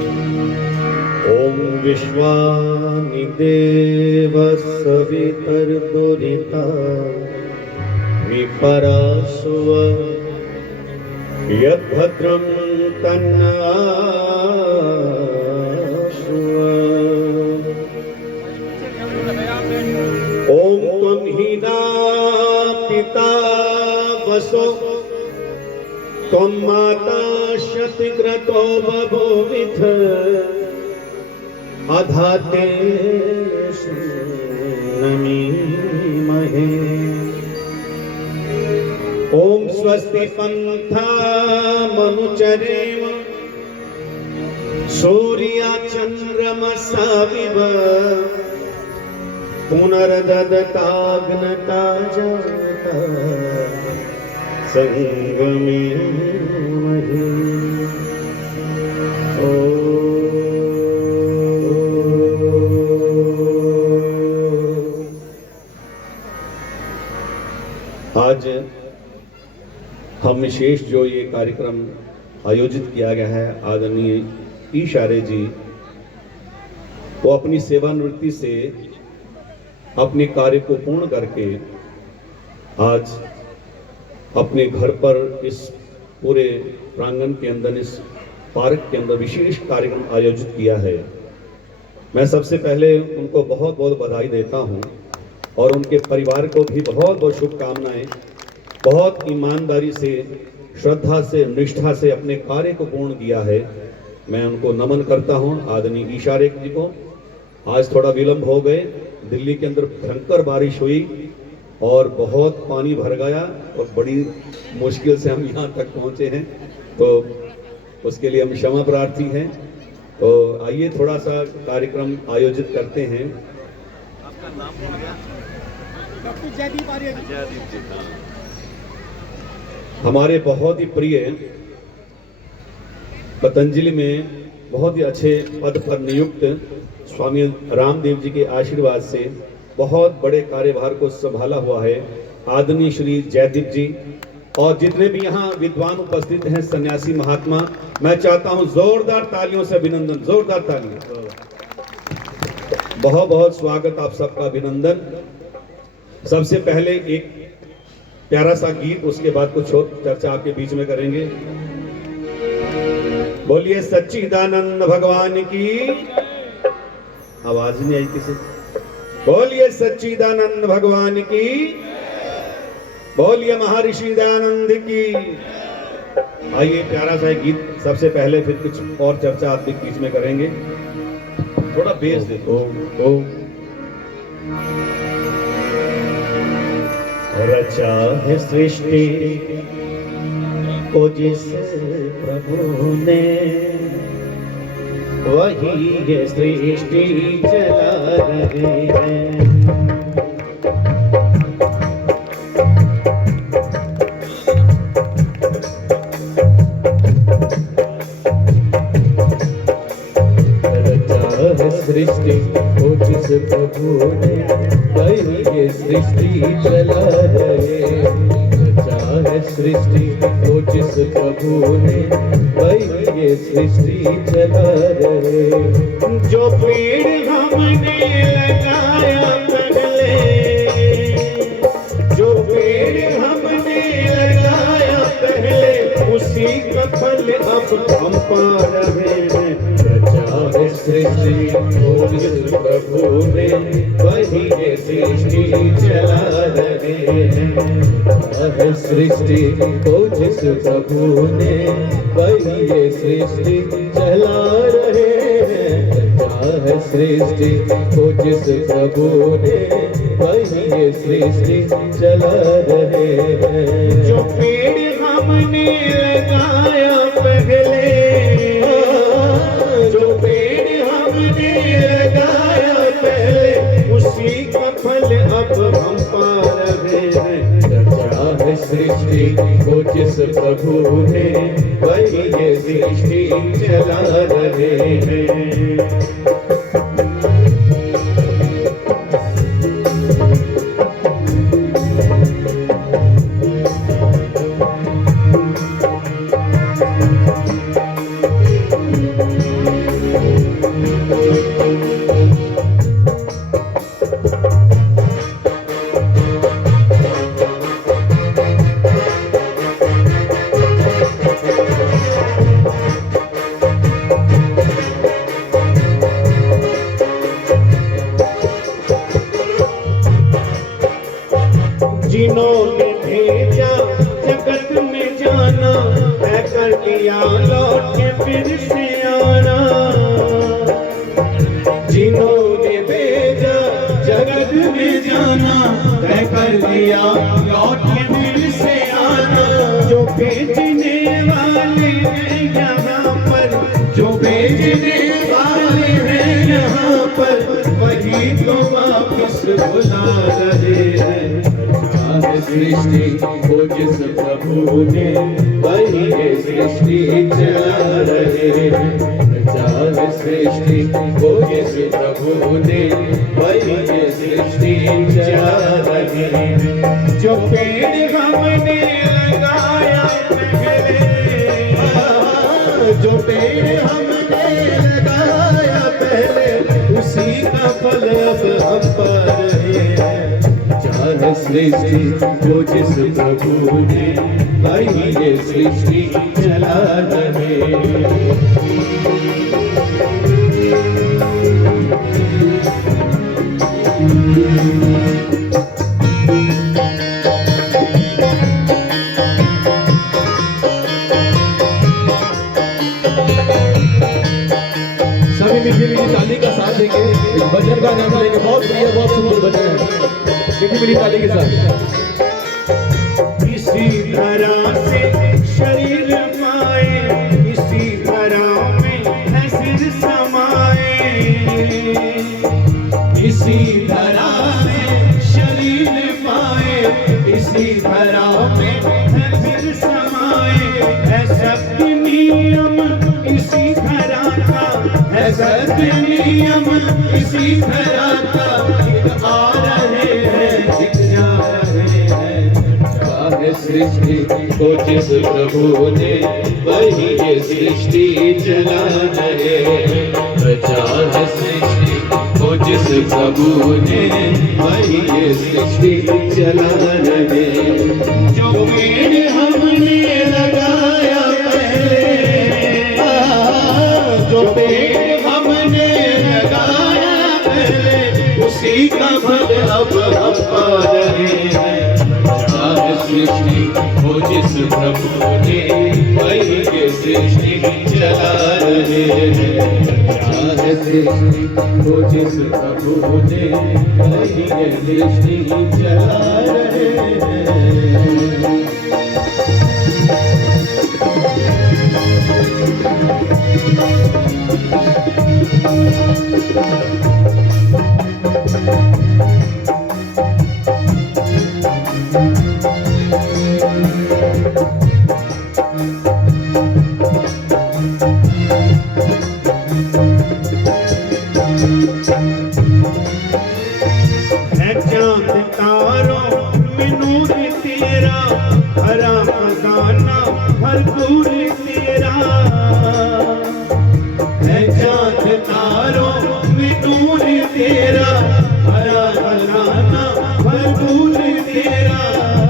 ॐ विश्वानि देवः सवितर्दुरिता विपरासुव यद्भद्रं तन्नाशुव। ॐ त्वं हीना पिता वसो त्वं माता शतक्रतो बभूविथ अधाते नमीमहे। ॐ स्वस्ति पन्थामनुचरेम सूर्याचन्द्रमसाविव पुनर्ददताग्नता जाता संगमे महे। आज हम विशेष जो ये कार्यक्रम आयोजित किया गया है, आदरणीय ईशारे जी वो अपनी सेवानिवृत्ति से अपने कार्य को पूर्ण करके आज अपने घर पर इस पूरे प्रांगण के अंदर, इस पार्क के अंदर विशेष कार्यक्रम आयोजित किया है। मैं सबसे पहले उनको बहुत बहुत बधाई देता हूं और उनके परिवार को भी बहुत बहुत शुभकामनाएं। बहुत ईमानदारी से, श्रद्धा से, निष्ठा से अपने कार्य को पूर्ण किया है। मैं उनको नमन करता हूं। आदरणीय ईशारे जी को आज थोड़ा विलंब हो गए, दिल्ली के अंदर भयंकर बारिश हुई और बहुत पानी भर गया और बड़ी मुश्किल से हम यहाँ तक पहुँचे हैं, तो उसके लिए हम क्षमा प्रार्थी हैं। तो आइए थोड़ा सा कार्यक्रम आयोजित करते हैं। आपका नाम हो गया? डॉक्टर जयदीप आर्य जी। हमारे बहुत ही प्रिय पतंजलि में बहुत ही अच्छे पद पर नियुक्त स्वामी रामदेव जी के आशीर्वाद से बहुत बड़े कार्यभार को संभाला हुआ है आदरणीय श्री जयदीप जी। और जितने भी यहाँ विद्वान उपस्थित हैं, सन्यासी महात्मा, मैं चाहता हूँ जोरदार तालियों से अभिनंदन, जोरदार तालियां। बहुत बहुत स्वागत, आप सबका अभिनंदन। सबसे पहले एक प्यारा सा गीत, उसके बाद कुछ और चर्चा आपके बीच में करेंगे। बोलिए सच्चिदानंद भगवान की। आवाज नहीं आई किसी? बोलिए सच्चिदानंद भगवान की। बोलिए महर्षि दयानंद की। आइए प्यारा सा गीत सबसे पहले, फिर कुछ और चर्चा आपके बीच में करेंगे। थोड़ा बेस दे दो। रचा है सृष्टि को जिस प्रभु ने, वही ये सृष्टि चला रहे हैं। सृष्टि को जिस प्रभु ने, वही ये सृष्टि चला रहे। चाहे सृष्टि को जिस प्रभु ने, वही ये सृष्टि चला रहे। जो पेड़ हमने लगाया पहले, जो पेड़ हमने लगाया पहले, उसी का फल अब हम पा रहे हैं। सृष्टि को जिस प्रभु ने, वही ये सृष्टि चला रहे हैं। सृष्टि को जिस प्रभु ने, वही ये सृष्टि चला रहे हैं। सृष्टि को जिस प्रभु ने, वही ये सृष्टि चला रहे हैं। जो पेड़ हमने लगाया पहले, लगाया पहले, उसी का फल अब हम पा रहे हैं। रचा है सृष्टि को जिस प्रभु ने, वही ये सृष्टि चला रहे हैं। देने वाले हैं यहाँ पर, वही तो वापिस बुला रहे हैं। चाहे सृष्टि को जिस प्रभु ने, वही ये सृष्टि चला रहे हैं। चाहे सृष्टि को जिस प्रभु ने, वही ये सृष्टि चला रहे हैं। जो पेड़ हमने लगाया पहले, जो पेड़ हमने लगाया पहले, उसी का फल अब हम पा रहे हैं। चाहे सृष्टि को जिस प्रभु ने, वही ये सृष्टि चला रहे हैं। सभी मीठी मीठी ताली का साथ देंगे, भजन का नाम लेंगे। बहुत बढ़िया, बहुत सुंदर भजन है, मीठी मीठी ताली के साथ। इसी धरा से शरीर पाए, इसी धरा में है सिर समाए, इसी धरा में शरीर पाए, इसी धरा में है सिर समाए। है सत्य नियम इसी धरा का, है सत्य नियम इसी धरा का। एक आ रहे हैं, एक जा रहे हैं। चाहे सृष्टि को जिस प्रभु ने, वही ये सृष्टि चला रहे हैं। चाहे सृष्टि को जिस प्रभु ने, वही ये सृष्टि चला रहे हैं। जो पेड़ हमने लगाया पहले, जो पेड़ हमने लगाया पहले, उसी का फल अब हम पा रहे हैं। चाहे सृष्टि को जिस प्रभु ने, वही ये सृष्टि चला रहे हैं। चाहे सृष्टि को जिस प्रभु ने, वही ये सृष्टि चला रहे हैं। है चांद तारों में नूर तेरा, हरा खजाना भरपूर तेरा। है चांद तारों में नूर तेरा, हरा खजाना भरपूर तेरा।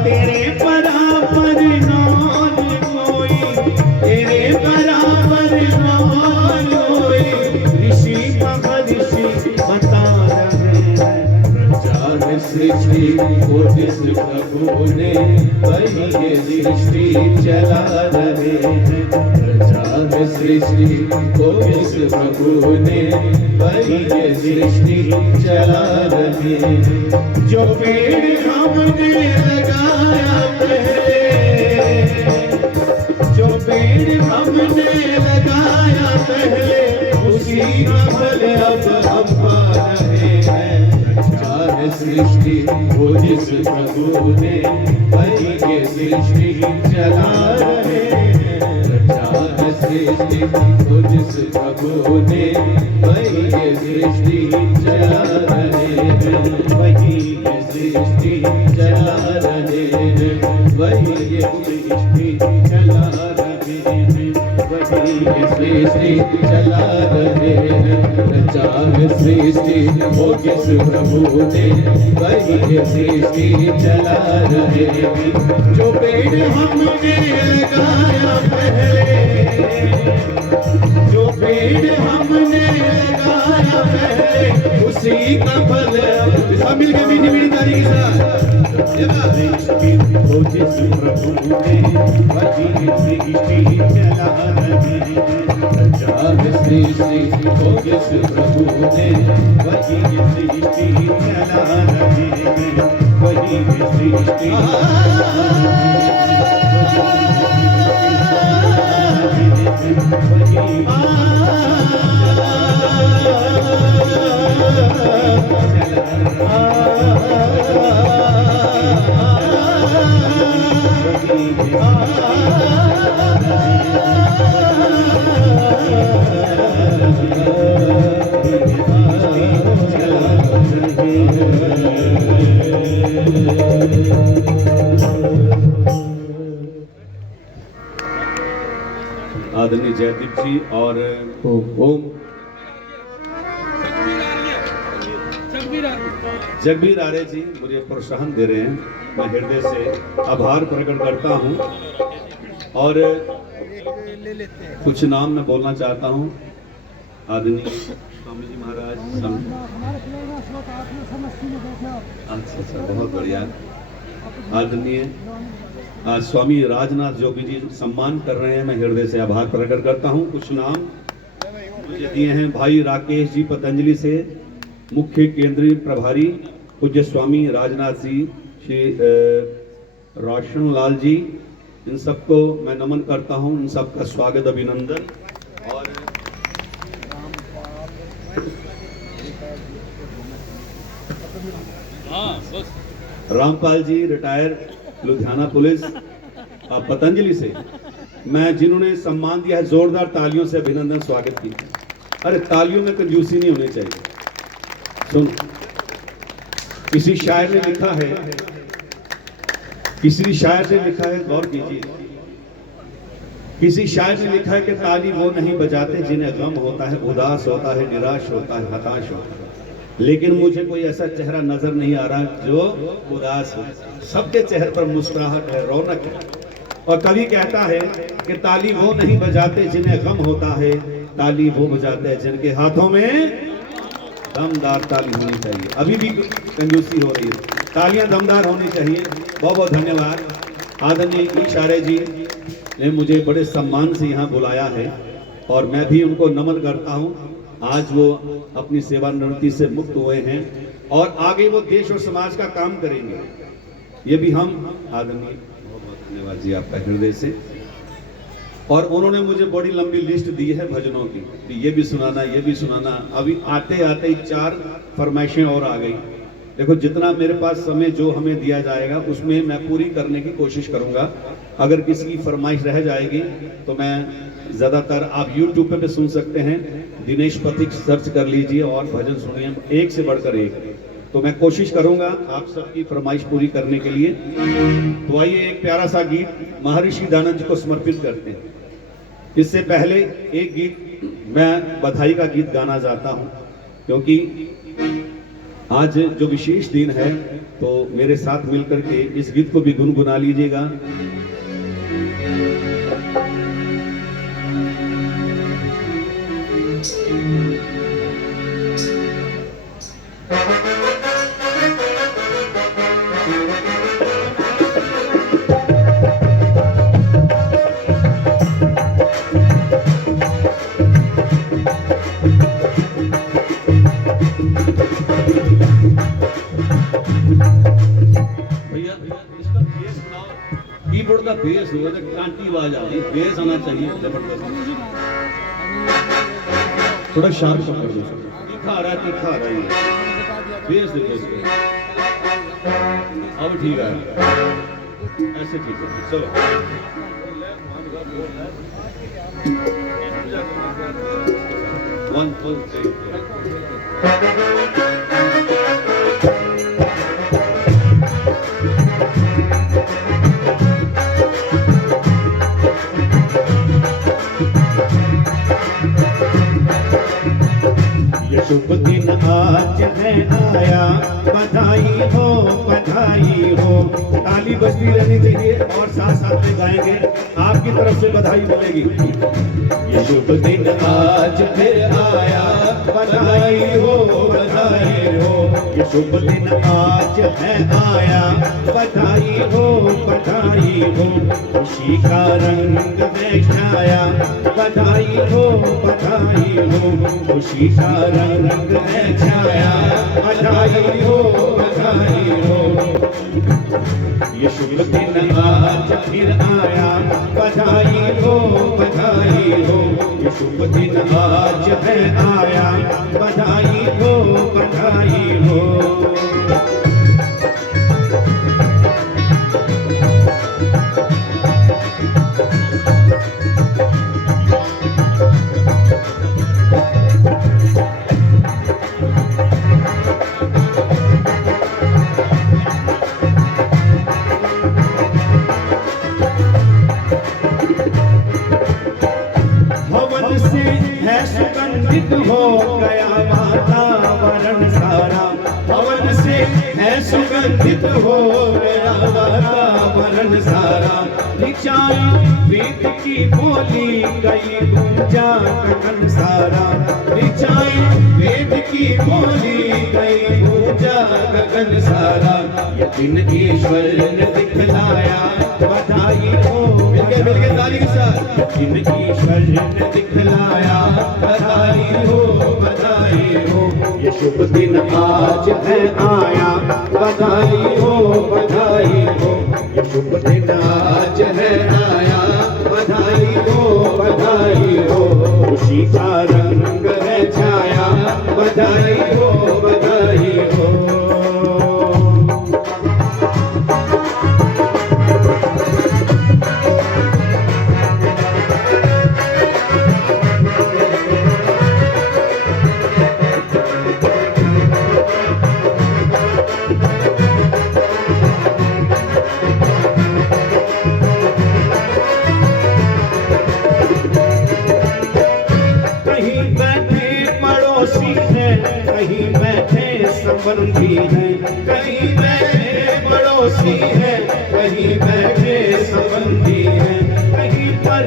तेरे बराबर नाल कोई, तेरे बराबर नाल कोई, ऋषि महर्षि बता रहे हैं। चाहे सृष्टि को जिस प्रभु ने, वही ये सृष्टि चला रहे हैं। चाहे सृष्टि को जिस प्रभु ने, वही ये सृष्टि चला रहे हैं। जो पेड़ हमने लगाया पहले, जो पेड़ हमने लगाया पहले, उसी का फल अब हम पा रहे हैं। चाहे सृष्टि को जिस प्रभु ने, वही ये सृष्टि चला रहे हैं। चाहे सृष्टि को जिस प्रभु ने, वही ये सृष्टि चला रहे हैं। वही ये सृष्टि चला रहे हैं। वही ये सृष्टि चला रहे हैं। वही ये सृष्टि चला रहे हैं। चाहे सृष्टि को जिस प्रभु ने, वही ये सृष्टि चला रहे हैं। जो पेड़ हमने लगाया पहले, जो पेड़ हमने लगाया पहले, उसी का फल सब मिल के मीठी मीठी ताली के साथ। तो जिस प्रभु ने, वही ये सृष्टि चला रहे हैं। चाहे सृष्टि को जिस प्रभु ने, वही ये सृष्टि चला रहे हैं। वही ये सृष्टि वही आदरणीय जयदीप जी और ओम जगबीर आर्य जी मुझे प्रोत्साहन दे रहे हैं। मैं हृदय से आभार प्रकट करता हूं और कुछ नाम मैं बोलना चाहता हूं। आदरणीय स्वामी जी महाराज, अच्छा, बहुत बढ़िया। आदरणीय स्वामी राजनाथ जोगी जी सम्मान कर रहे हैं, मैं हृदय से आभार प्रकट करता हूं। कुछ नाम मुझे दिए हैं भाई राकेश जी पतंजलि से, मुख्य केंद्रीय प्रभारी पूज्य स्वामी राजनाथ जी, श्री रोशन लाल जी, इन सबको मैं नमन करता हूं, इन सबका स्वागत अभिनंदन। और रामपाल जी रिटायर लुधियाना पुलिस पतंजलि से, मैं जिन्होंने सम्मान दिया है, जोरदार तालियों से अभिनंदन स्वागत किया। अरे तालियों में कंजूसी नहीं होनी चाहिए। सुन, किसी शायर ने लिखा है, किसी शायर ने लिखा है, गौर कीजिए, किसी शायर ने लिखा है कि ताली वो नहीं बजाते जिन्हें गम होता है, उदास होता है, निराश होता है, हताश होता है। लेकिन मुझे कोई ऐसा चेहरा नजर नहीं आ रहा जो उदास हो। सबके चेहरे पर मुस्कुराहट है, रौनक है। और कवि कहता है कि ताली वो नहीं बजाते जिन्हें गम होता है, ताली वो बजाते हैं जिनके हाथों में दमदार ताली होनी चाहिए। अभी भी कंजूसी हो रही है, तालियां दमदार होनी चाहिए। बहुत बहुत धन्यवाद। आदरणीय ईश आर्य जी ने मुझे बड़े सम्मान से यहाँ बुलाया है और मैं भी उनको नमन करता हूँ। आज वो अपनी सेवानिवृत्ति से मुक्त हुए हैं और आगे वो देश और समाज का काम करेंगे। ये भी हम आदरणीय, बहुत बहुत धन्यवाद जी आपका हृदय से। और उन्होंने मुझे बड़ी लंबी लिस्ट दी है भजनों की, ये भी सुनाना, ये भी सुनाना। अभी आते आते ही 4 फरमाइशें और आ गई। देखो, जितना मेरे पास समय जो हमें दिया जाएगा उसमें मैं पूरी करने की कोशिश करूंगा। अगर किसी की फरमाइश रह जाएगी तो मैं ज़्यादातर आप YouTube पे सुन सकते हैं, दिनेश पथिक सर्च कर लीजिए और भजन सुनिए, एक से बढ़कर एक। तो मैं कोशिश करूंगा आप सबकी फरमाइश पूरी करने के लिए। तो आइए एक प्यारा सा गीत महर्षि दयानंद जी को समर्पित करते हैं। इससे पहले एक गीत मैं बधाई का गीत गाना चाहता हूं, क्योंकि आज जो विशेष दिन है तो मेरे साथ मिलकर के इस गीत को भी गुनगुना लीजिएगा। कीबोर्ड का बेस होगा तो कांटी आवाज आ रही, बेस आना चाहिए जबरदस्त, थोड़ा शार्प पकड़ दो। तीखा आ रहा है, तीखा आ रहा है, बेस देखो इसको। अब ठीक है, ऐसे ठीक है। चलो वन फुल शुभ दिन आज है आया, बधाई हो बधाई हो। ताली बजती रहनी चाहिए और साथ साथ में गाएंगे, आपकी तरफ से बधाई मिलेगी। ये शुभ दिन आज फिर आया, बधाई हो बधाई हो। ये शुभ दिन आज है आया, बधाई हो बधाई हो। खुशी का रंग में छाया, बधाई हो बधाई हो। खुशी का रंग में छाया, बधाई हो बधाई हो। ये शुभ दिन आज फिर आया, बधाई हो बधाई हो। ये शुभ दिन आज है आया, बधाई हो बधाई हो। सुगंधित हो गया वातावरण सारा, पवन से है सुगंधित हो गया वातावरण सारा। ऋचाएं वेद की बोली गई गूंजा गगन सारा, ऋचाएं वेद की बोली गई गूंजा गगन सारा। यकीन ईश्वर ने दिखलाया, बधाई हो, मिलके ताली के साथ। यकीन ईश्वर ने दिखलाया, बधाई हो, बधाई हो। ये शुभ दिन आज है आया, बधाई हो, बधाई हो। ये शुभ दिन आज है आया, बधाई हो, बधाई हो। खुशी का रंग है छाया, बधाई हो, बधाई हो। कहीं बैठे संबंधी है, कहीं बैठे पड़ोसी है, कहीं बैठे संबंधी है। कहीं पर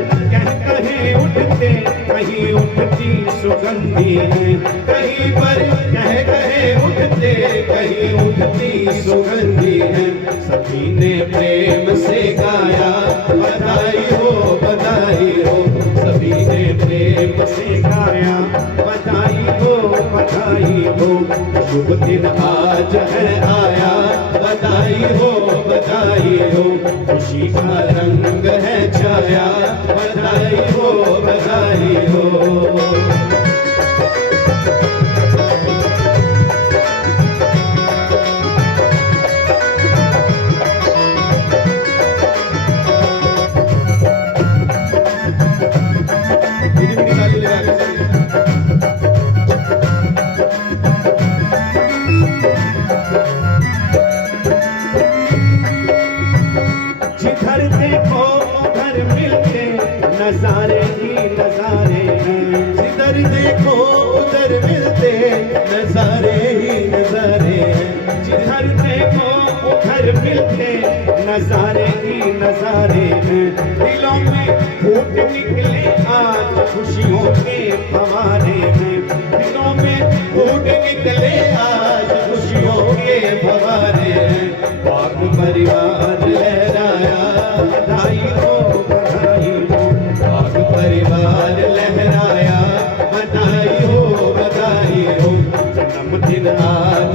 कहे उठते, कहीं उठती सुगंधी है। कहीं पर कहे उठते, कहीं उठती सुगंधी है। सभी ने प्रेम से गाया, बधाई हो, बधाई हो। सभी ने प्रेम से गाया, बधाई हो, बधाई हो। शुभ दिन आज है आया, बधाई हो, बधाई हो। खुशी का रंग है छाया, बधाई हो, बधाई हो। जिधर देखो उधर मिलते नजारे ही नजारे हैं। जिधर देखो उधर मिलते नजारे ही नजारे हैं। जिधर देखो उधर मिलते नजारे ही नजारे हैं। दिलों में फूट निकले आज खुशियों के फव्वारे हैं। दिलों में फूट निकले आज खुशियों के फव्वारे हैं। पाक परिवार लहराया, बधाई हो, बधाई हो। पाक परिवार लहराया, बधाई हो, बधाई हो। जन्मदिन आज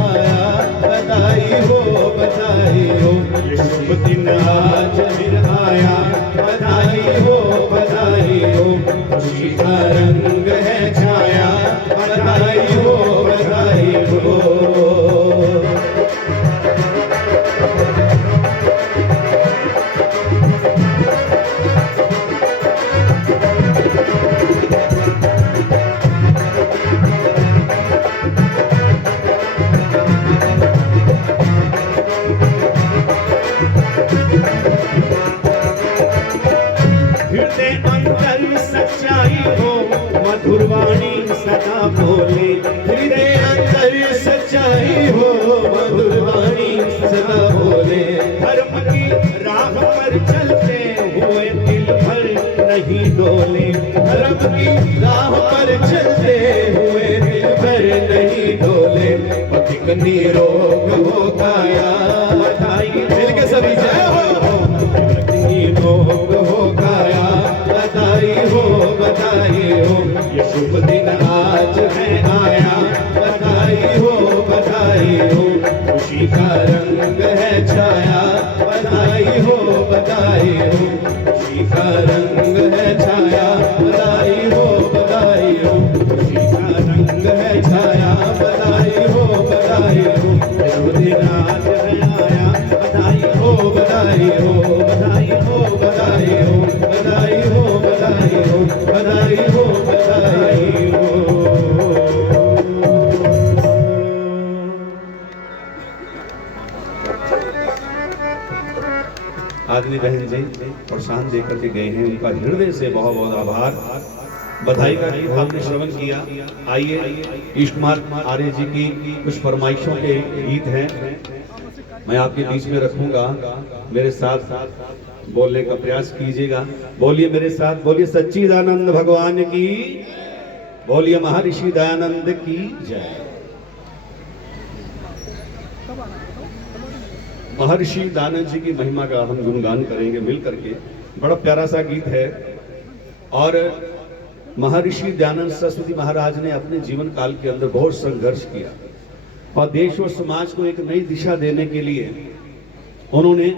आया, बधाई हो, बधाई हो। ये शुभ दिन आज फिर आया, बधाई हो, बधाई हो। खुशी का रंग है छाया, बधाई हो, बधाई हो। हृदय अंतर सच्चाई हो, मधुरवाणी सदा बोले। हृदय अंतर सच्चाई हो, मधुरवाणी सदा बोले। धर्म की राह पर चलते हुए दिल भर नहीं डोले। धर्म की राह पर चलते हुए दिल भर नहीं डोले। पथिक निरोग हो काया, बधाई मिलके सभी जय हो। निरोग हो काया, बधाई हो, बधाई हो। ये शुभ दिन आज है आया, बधाई हो, बधाई हो। खुशी का रंग है छाया, बधाई हो, बधाई हो। खुशी का रंग है छाया, बधाई हो, बधाई हो। खुशी का रंग है छाया, बधाई हो, बधाई हो। शुभ दिन आज है आया, बधाई हो, बधाई हो। बधाई हो, बधाई हो, बधाई हो, बधाई हो, बधाई हो, बधाई हो। आदमी बहन जी प्रोत्साहन देकर के गए हैं, उनका हृदय से बहुत बहुत आभार। बधाई का गीत आपने श्रवण किया। आइए, ईश कुमार आर्य जी की कुछ फरमाइशों के गीत हैं, मैं आपके बीच में रखूंगा, मेरे साथ बोलने का प्रयास कीजिएगा। बोलिए मेरे साथ, बोलिए सच्चिदानंद भगवान की, बोलिए महर्षि दयानंद की जय। महर्षि दयानंद जी की महिमा का हम गुणगान करेंगे मिल करके। बड़ा प्यारा सा गीत है। और महर्षि दयानंद सरस्वती महाराज ने अपने जीवन काल के अंदर बहुत संघर्ष किया और देश और समाज को एक नई दिशा देने के लिए उन्होंने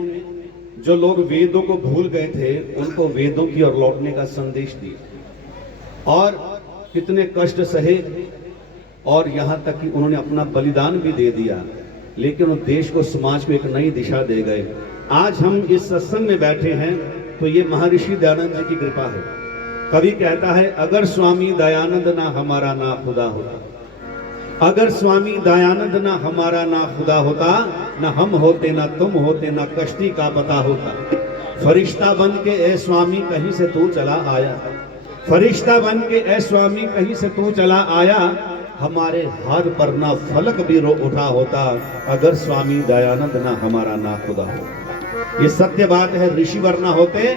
जो लोग वेदों को भूल गए थे उनको वेदों की ओर लौटने का संदेश दिया और कितने कष्ट सहे और यहाँ तक कि उन्होंने अपना बलिदान भी दे दिया, लेकिन उस देश को समाज को एक नई दिशा दे गए। आज हम इस सत्संग में बैठे हैं तो ये महर्षि दयानंद जी की कृपा है। कवि कहता है, अगर स्वामी दयानंद ना हमारा ना खुदा होता, अगर स्वामी दयानंद ना हमारा ना खुदा होता, ना हम होते ना तुम होते ना कश्ती का पता होता। फरिश्ता बन के ए स्वामी कहीं से तू चला आया, फरिश्ता बन के ए स्वामी कहीं से तू चला आया, हमारे हाथ पर ना फलक भी रो उठा होता, अगर स्वामी दयानंद ना हमारा ना खुदा होता। ये सत्य बात है। ऋषिवर ना होते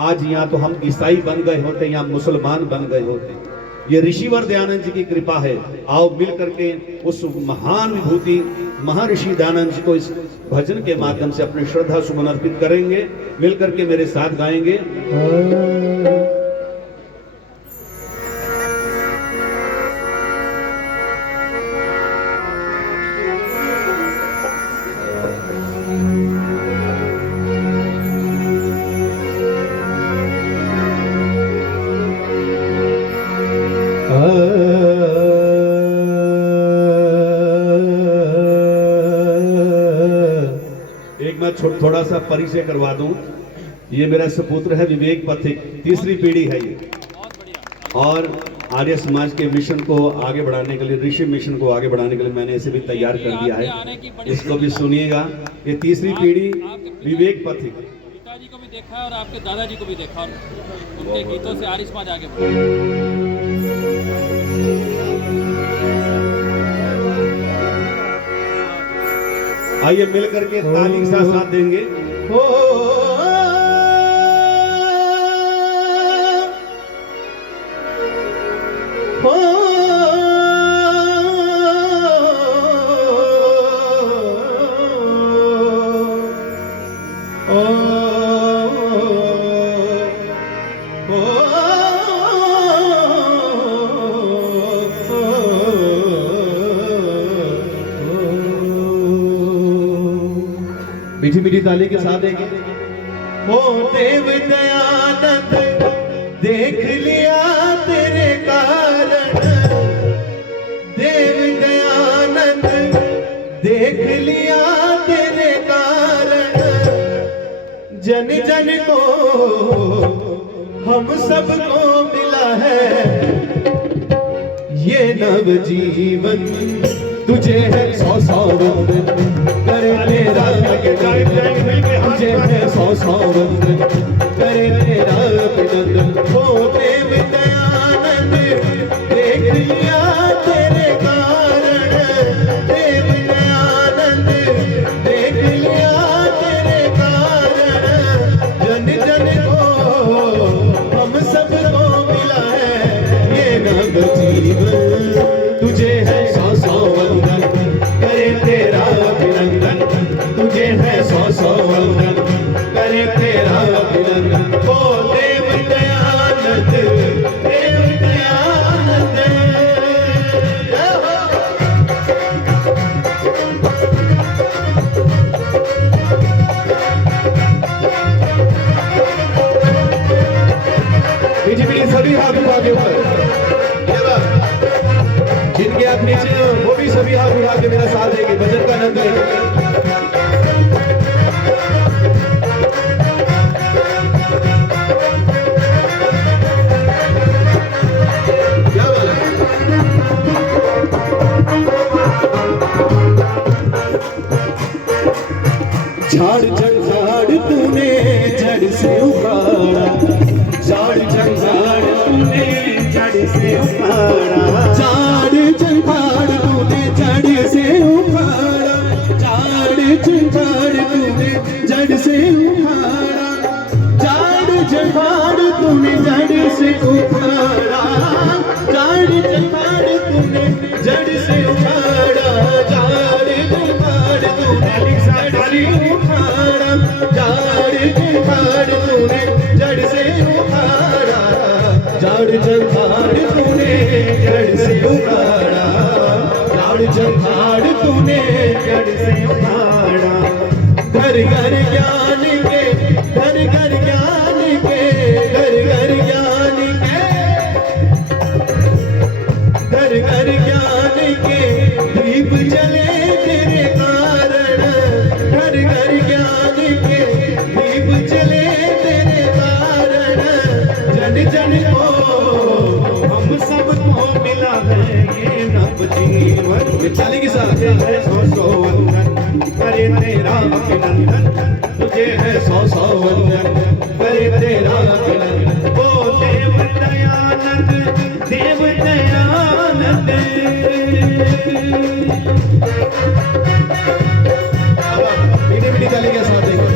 आज यहाँ तो हम ईसाई बन गए होते या मुसलमान बन गए होते। ये ऋषिवर दयानंद जी की कृपा है। आओ मिल करके उस महान विभूति महर्षि दयानंद जी को इस भजन के माध्यम से अपने श्रद्धा सुमन अर्पित करेंगे। मिल करके मेरे साथ गाएंगे। थोड़ा सा परिचय करवा दूं। ये मेरा सुपुत्र है विवेक पथिक, तीसरी पीढ़ी है ये, और आर्य समाज के मिशन को आगे बढ़ाने के लिए, ऋषि मिशन को आगे बढ़ाने के लिए मैंने इसे भी तैयार कर दिया है। इसको भी सुनिएगा। ये तीसरी पीढ़ी विवेक पथिक। पिताजी को भी देखा और आपके दादाजी को भी देखा और उनके गीतों से आर्य समाज आगे बढ़ा। आइए मिल करके ताली के साथ साथ देंगे। हो मीठी मीठी ताली के साथ देंगे। हो देव दयानंद देख लिया तेरे कारण, देव दयानंद देख लिया तेरे कारण, जन जन को हम सबको मिला है ये नव जीवन, तुझे है 100 वंदन करे तेरा तुझे है 100 वंदन करे तेरा अभिनंदन। हो देव दयानंद देख लिया तेरे कारण, देव दयानंद देख लिया तेरे कारण, जन जन को हम सबको मिला है ये नव जीवन, तुझे है 100 वंदन करे तेरा अभिनंदन, तुझे है 100 वंदन करे तेरा अभिनंदन। ओ देव दयानंद, देव दयानंद। मीठी मीठी सभी हाथ उठा के ऊपर, जिनके आप नीचे हो वो भी सभी हाथ उठा के मेरा साथ देंगे, भजन का आनंद लेंगे। झाड़ झंझाड़ तूने जड़ से उखाड़ा, झाड़ झंझाड़ तूने जुगाड़ तूने जड़ से उखाड़ा, झाड़ जुगाड़ तूने जड़ से उखाड़ा, झाड़ जुगाड़ तूने जड़ से उखाड़ा, झाड़ जुगाड़ तूने जड़ से उखाड़ा, झाड़ जुगाड़ तूने जड़ से उखाड़ा। घर घर ज्ञान के, घर घर ज्ञान के, घर घर ज्ञान के, घर घर ज्ञान के दीप जले तेरे कारण, घर घर ज्ञान के दीप जले तेरे कारण, जन जन को हम सबको मिला है ये नव जीवन। चाली के साथ है सौ सौ वंदन करे तेरा अभिनंदन, तुझे है सौ सौ वंदन करे तेरा अभिनंदन। ओ देव दयानंद, देव दयानंद। मीठी मीठी ताली के साथ देखो।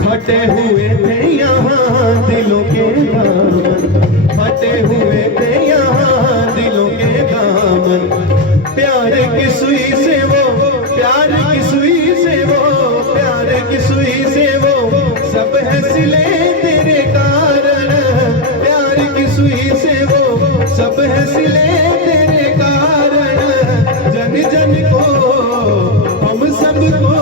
फटे हुए थे यहाँ दिलों के दामन, फटे हुए थे यहाँ दिलों के दामन, प्यार की सुई से वो, प्यार की सुई से वो, प्यार की सुई से वो सब है सिले तेरे कारण, प्यार की सुई से वो सब है सिले तेरे कारण, जन जन को हम सबको,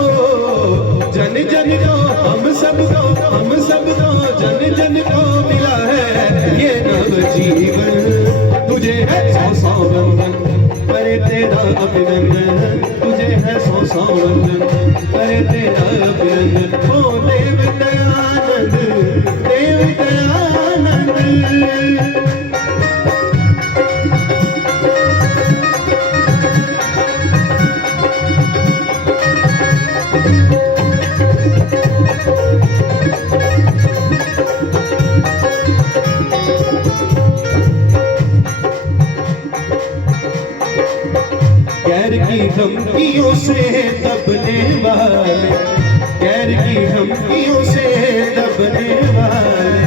जन जन को हम सबको, हम सबको जन जन को मिला है ये नव जीवन। तुझे है सौ सौ वंदन करे तेरा अभिनंदन, तुझे है सौ सौ वंदन करे तेरा अभिनंदन। ओ देव दयानंद, देव दयानंद। गैर की धमकियों से दबने वाले, गैर की धमकियों से दबने वाले,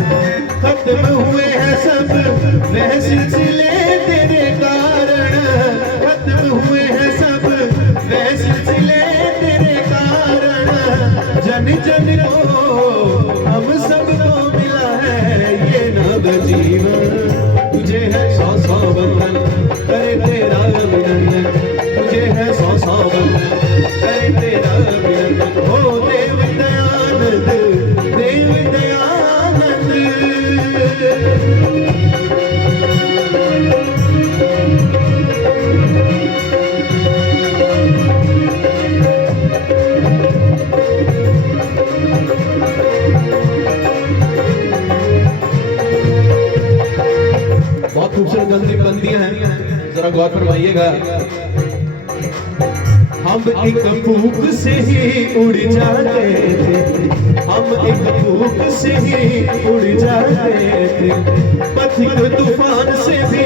खत्म हुए हैं सब वह सिलसिले तेरे कारण, खत्म हुए हैं सब वह सिलसिले तेरे कारण, जन जन को हम सबको मिला है ये नव जीवन। तुझे है सौ सौ वंदन करे तेरा अभिनंदन, तुझे है सौ सौ वंदन करे तेरा अभिनंदन। हो देव दयानंद, देव दयानंद। बहुत खूबसूरत बंदियां हैं, जरा गौर फरमाइएगा। हम एक फूक से ही उड़ जाते थे, हम एक फूक से ही उड़ जाते थे, पथिक तूफान से भी,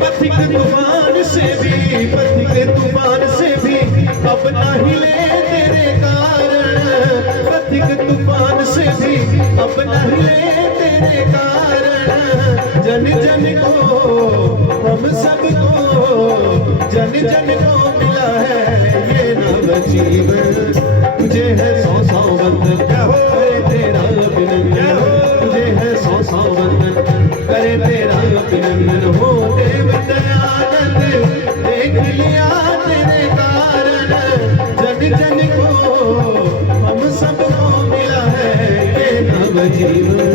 पथिक तूफान से भी, पथिक तूफान से भी अब न हिले तेरे कारण, पथिक तूफान से भी अब न हिले तेरे कारण, जन जन को हम सबको, जन जन को मिला है ये नव जीवन। तुझे है सौ सौ वंदन करे तेरा अभिनंदन, तुझे है सौ सौ वंदन करे तेरा अभिनंदन। हो देव दयानंद देख लिया तेरे कारण, जन जन को हम सबको मिला है ये नव जीवन।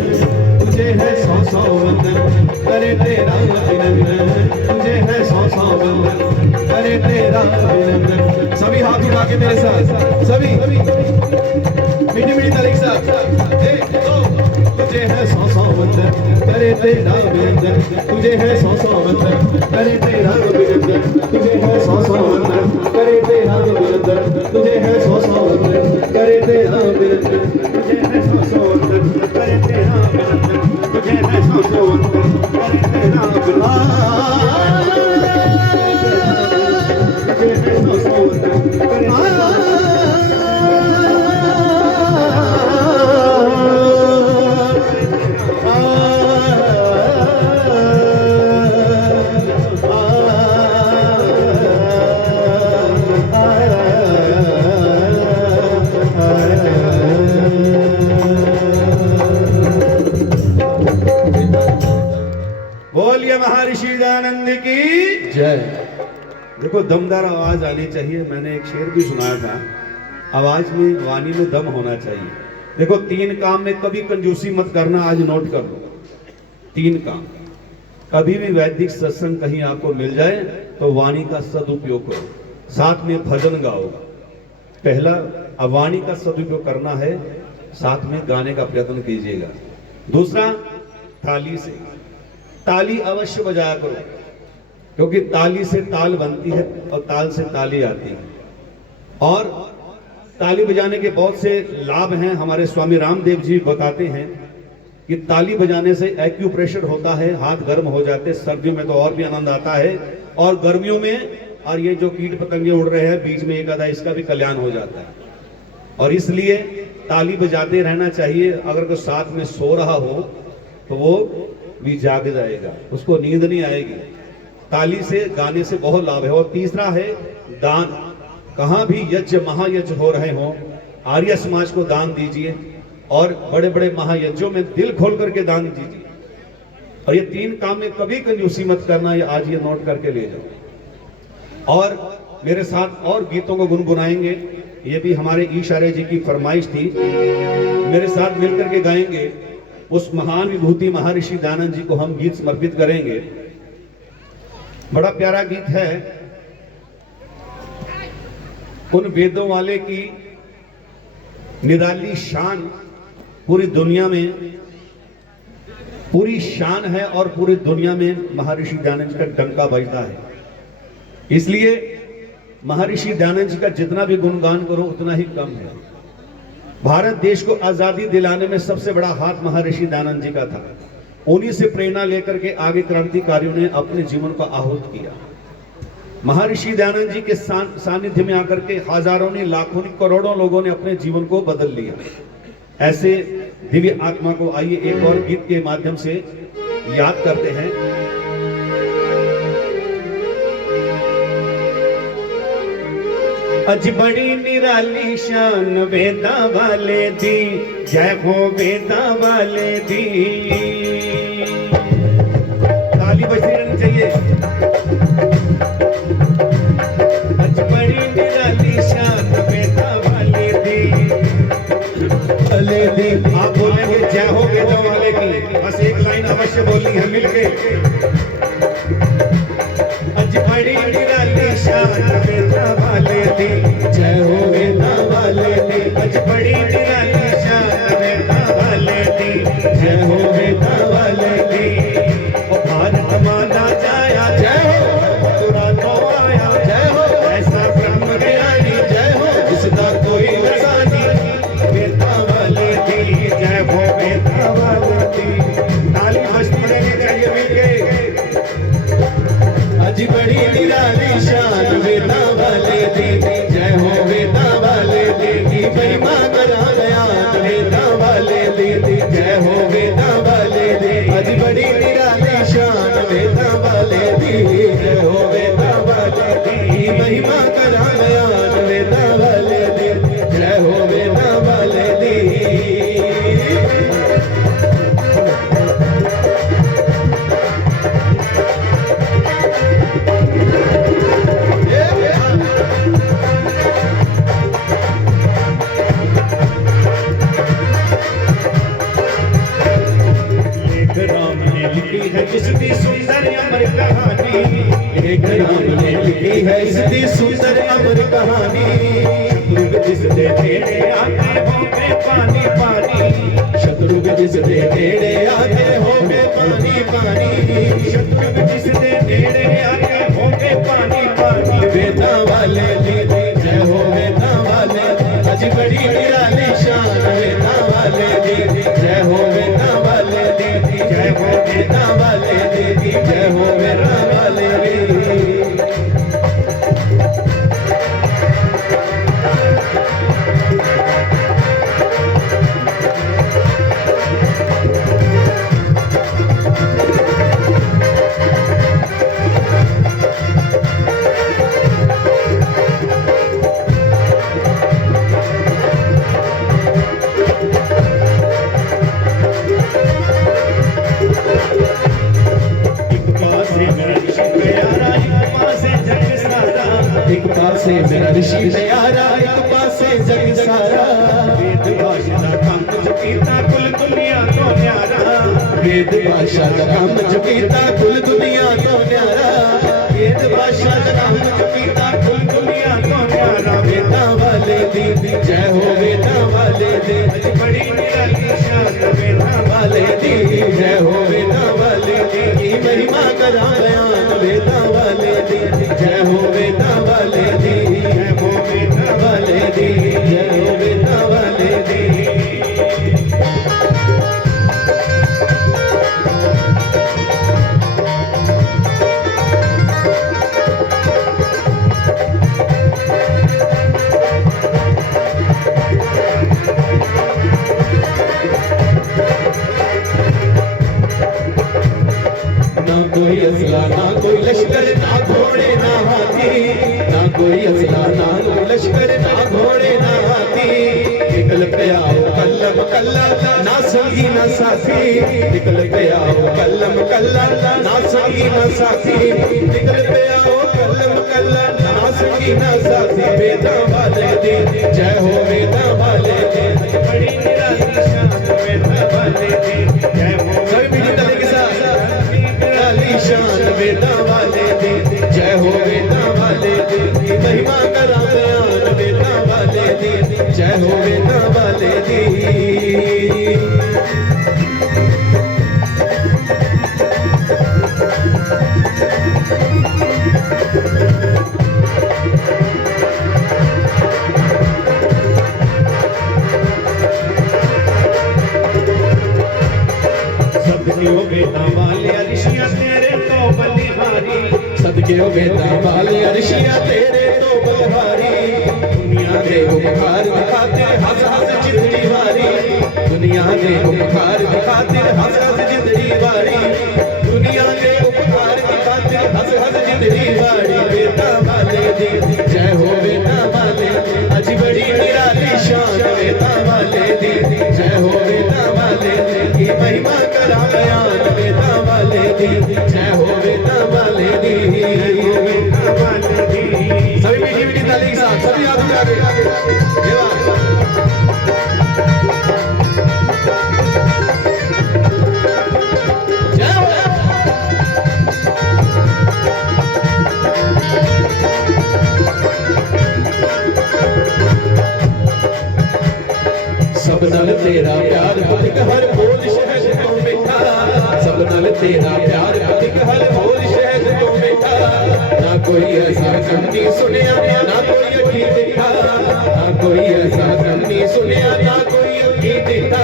तुझे है सौ सौ वंदन करे तेरा अभिनंदन, तुझे है सौ सौ वंदन करे तेरा अभिनंदन। सभी हाथ उठा के मेरे साथ, सभी मीठी मीठी ताली के साथ। एक दो, तुझे है सौ सौ वंदन करे तेरा अभिनंदन, तुझे है सौ सौ वंदन करे तेरा अभिनंदन, तुझे है सौ सौ वंदन करे तेरा अभिनंदन, तुझे है सौ सौ वंदन करे तेरा अभिनंदन, तुझे है सौ सौ वंदन करे तेरा अभिनंदन, तुझे है सौ सौ वंदन करे तेरा अभिनंदन। देखो दमदार आवाज आनी चाहिए। मैंने एक शेर भी सुनाया था, आवाज में, वाणी में दम होना चाहिए। देखो 3 काम में कभी कंजूसी मत करना, आज नोट कर लो। 3 काम, कभी भी वैदिक सत्संग कहीं आपको मिल जाए तो वाणी का सदुपयोग करो, साथ में भजन गाओ। पहला, अब वाणी का सदुपयोग करना है, साथ में गाने का प्रयत्न कीजिएगा। दूसरा, ताली से, ताली अवश्य बजाया करो, क्योंकि ताली से ताल बनती है और ताल से ताली आती है। और ताली बजाने के बहुत से लाभ हैं। हमारे स्वामी रामदेव जी बताते हैं कि ताली बजाने से एक्यूप्रेशर होता है, हाथ गर्म हो जाते हैं, सर्दियों में तो और भी आनंद आता है, और गर्मियों में, और ये जो कीट पतंगे उड़ रहे हैं बीच में एक आधा, इसका भी कल्याण हो जाता है। और इसलिए ताली बजाते रहना चाहिए। अगर कोई साथ में सो रहा हो तो वो भी जाग जाएगा, उसको नींद नहीं आएगी। ताली से, गाने से बहुत लाभ है। और तीसरा है दान। कहां भी यज्ञ महायज्ञ हो रहे हो, आर्य समाज को दान दीजिए, और बड़े बड़े महायज्ञों में दिल खोल करके दान दीजिए। और ये 3 काम में कभी कंजूसी मत करना, ये आज ये नोट करके ले जाओ। और मेरे साथ और गीतों को गुनगुनाएंगे, ये भी हमारे ईशारे जी की फरमाइश थी। मेरे साथ मिलकर के गाएंगे, उस महान विभूति महर्षि दयानंद जी को हम गीत समर्पित करेंगे। बड़ा प्यारा गीत है, उन वेदों वाले की निराली शान पूरी दुनिया में, पूरी शान है, और पूरी दुनिया में महर्षि दयानंद जी का डंका बजता है। इसलिए महर्षि दयानंद जी का जितना भी गुणगान करो उतना ही कम है। भारत देश को आजादी दिलाने में सबसे बड़ा हाथ महर्षि दयानंद जी का था। उन्हीं से प्रेरणा लेकर के आगे क्रांतिकारियों ने अपने जीवन को आहूत किया। महर्षि दयानंद जी के सानिध्य में आकर के हजारों ने, लाखों ने, करोड़ों लोगों ने अपने जीवन को बदल लिया। ऐसे दिव्य आत्मा को आइए एक और गीत के माध्यम से याद करते हैं। अज बड़ी निराली शान वेदा वाले दी, जय हो वेदा वाले दी। ताली बजती रहनी चाहिए। अज बड़ी निराली शान वेदा वाले दी, वाले दी। आप बोलेंगे जय हो वेदा वाले की, बस एक लाइन अवश्य बोलनी है मिलके। अज बड़ी निराली शान वेदा वाले दी, जय हो वेदा वाले दी। अज बड़ी निराली शान वेदा वाले दी, जय हो वेदा वाले दी। ओ भारत माना जाया, जय हो, तुरा तो आया, जय हो, ऐसा ब्रह्म ज्ञानी, जय हो, जिसका कोई निशानी, वेदा वाले दी, जय हो वेदा वाले दी। ताली बजती रहनी चाहिए मिलके। अज बड़ी निराली शान वेदा वाले दी, जय हो वेदा वाले दी। महिमा करा गया वेदा वाले दी, जय हो वेदा वाले दी। अज बड़ी निराली शान वेदा वाले दी, जय हो वेदा वाले दी। महिमा करा गया वेदा वाले दी, जय हो वेदा वाले दी। जिसकी सुंदर अमर कहानी, एक राम ने लिखी है इसकी सुंदर अमर कहानी। शत्रु जिस दे तेरे आते होंगे पानी पानी, शत्रु जिस दे तेरे आते होंगे पानी पानी। शत्रु जिस दे तेरे आते होंगे पानी पानी। वेदा वाले दी, जय हो वेदा वाले दी। अज बड़ी निराली शान वेदा वाले दी, जय हो वेदा वाले दी, जय हो वेदा वाले दी, जय हो वेदा वाले दी। एक पासे मेरा ऋषि प्यारा, एक पासे जग सारा। वेद भाषा दा काम जो कीता कुल दुनिया तो न्यारा, वेद भाषा दा काम जो कीता कुल दुनिया तो न्यारा, वेद भाषा दा काम जो कीता कुल दुनिया तो न्यारा। वेदां वाले दी जय हो, वेदां वाले दी बड़ी निराली शान, वेदां वाले दी जय हो, वेदां वाले दी महिमा करा बयान, वेदां वाले दी जय हो, वेदां वाले दी जय हो, वेदां वाले दी जय हो, वेदां वाले दी। ना कोई असला ना कोई लश्कर, ना घोड़े ना हाथी, ना कोई असला ना कोई लश्कर, ना घोड़े ना हाथी। निकल पे आओ कल्लम कल्ला, ना संगी ना साथी, निकल पे आओ कल्लम कल्ला, ना संगी ना साथी, निकल पे आओ कल्लम कल्ला, ना संगी ना साथी। वेदां वाले दी जय हो, वेदां वाले दी बड़ी निराली शान, वेदां वाले दी जय हो। सभी मीठी ताली के साथ शान, वेदां वाले दी जय हो, वेदां वाले दी महिमा करा बयान, वेदां वाले दी जय हो, वेदां वाले दी। सदके हो वेदां वाले ऋषियां तेरे तो बलिहारी, सदके हो वेदां वाले ऋषियां तेरे तो बलिहारी। दुनिया दे उपकार दिखाते हंस हंस जिंदड़ी वारी, दुनिया दे उपकार दिखाते हंस हंस जिंदड़ी वारी, दुनिया दे उपकार दिखाते हंस हंस जिंदड़ी वारी। वेदां वाले दी जय हो, वेदां वाले अज बड़ी निराली शान, वेदां वाले दी जय हो, वेदां वाले दी महिमा करा बयान, वेदां वाले दी जय हो, वेदां वाले दी वेदां वाले दी। सभी मीठी मीठी ताली के साथ सभी हाथ उठा के जय हो। सब नल तेरा प्यार अधिक हर बोल शहद तो मीठा, सब नल तेरा प्यार अधिक हर बोल शहद तो मीठा। ना कोई ऐसा कन्नी सुनिया, ना कोई अखी देखा, ना कोई ऐसा कन्नी सुनिया, ना कोई अखी देखा,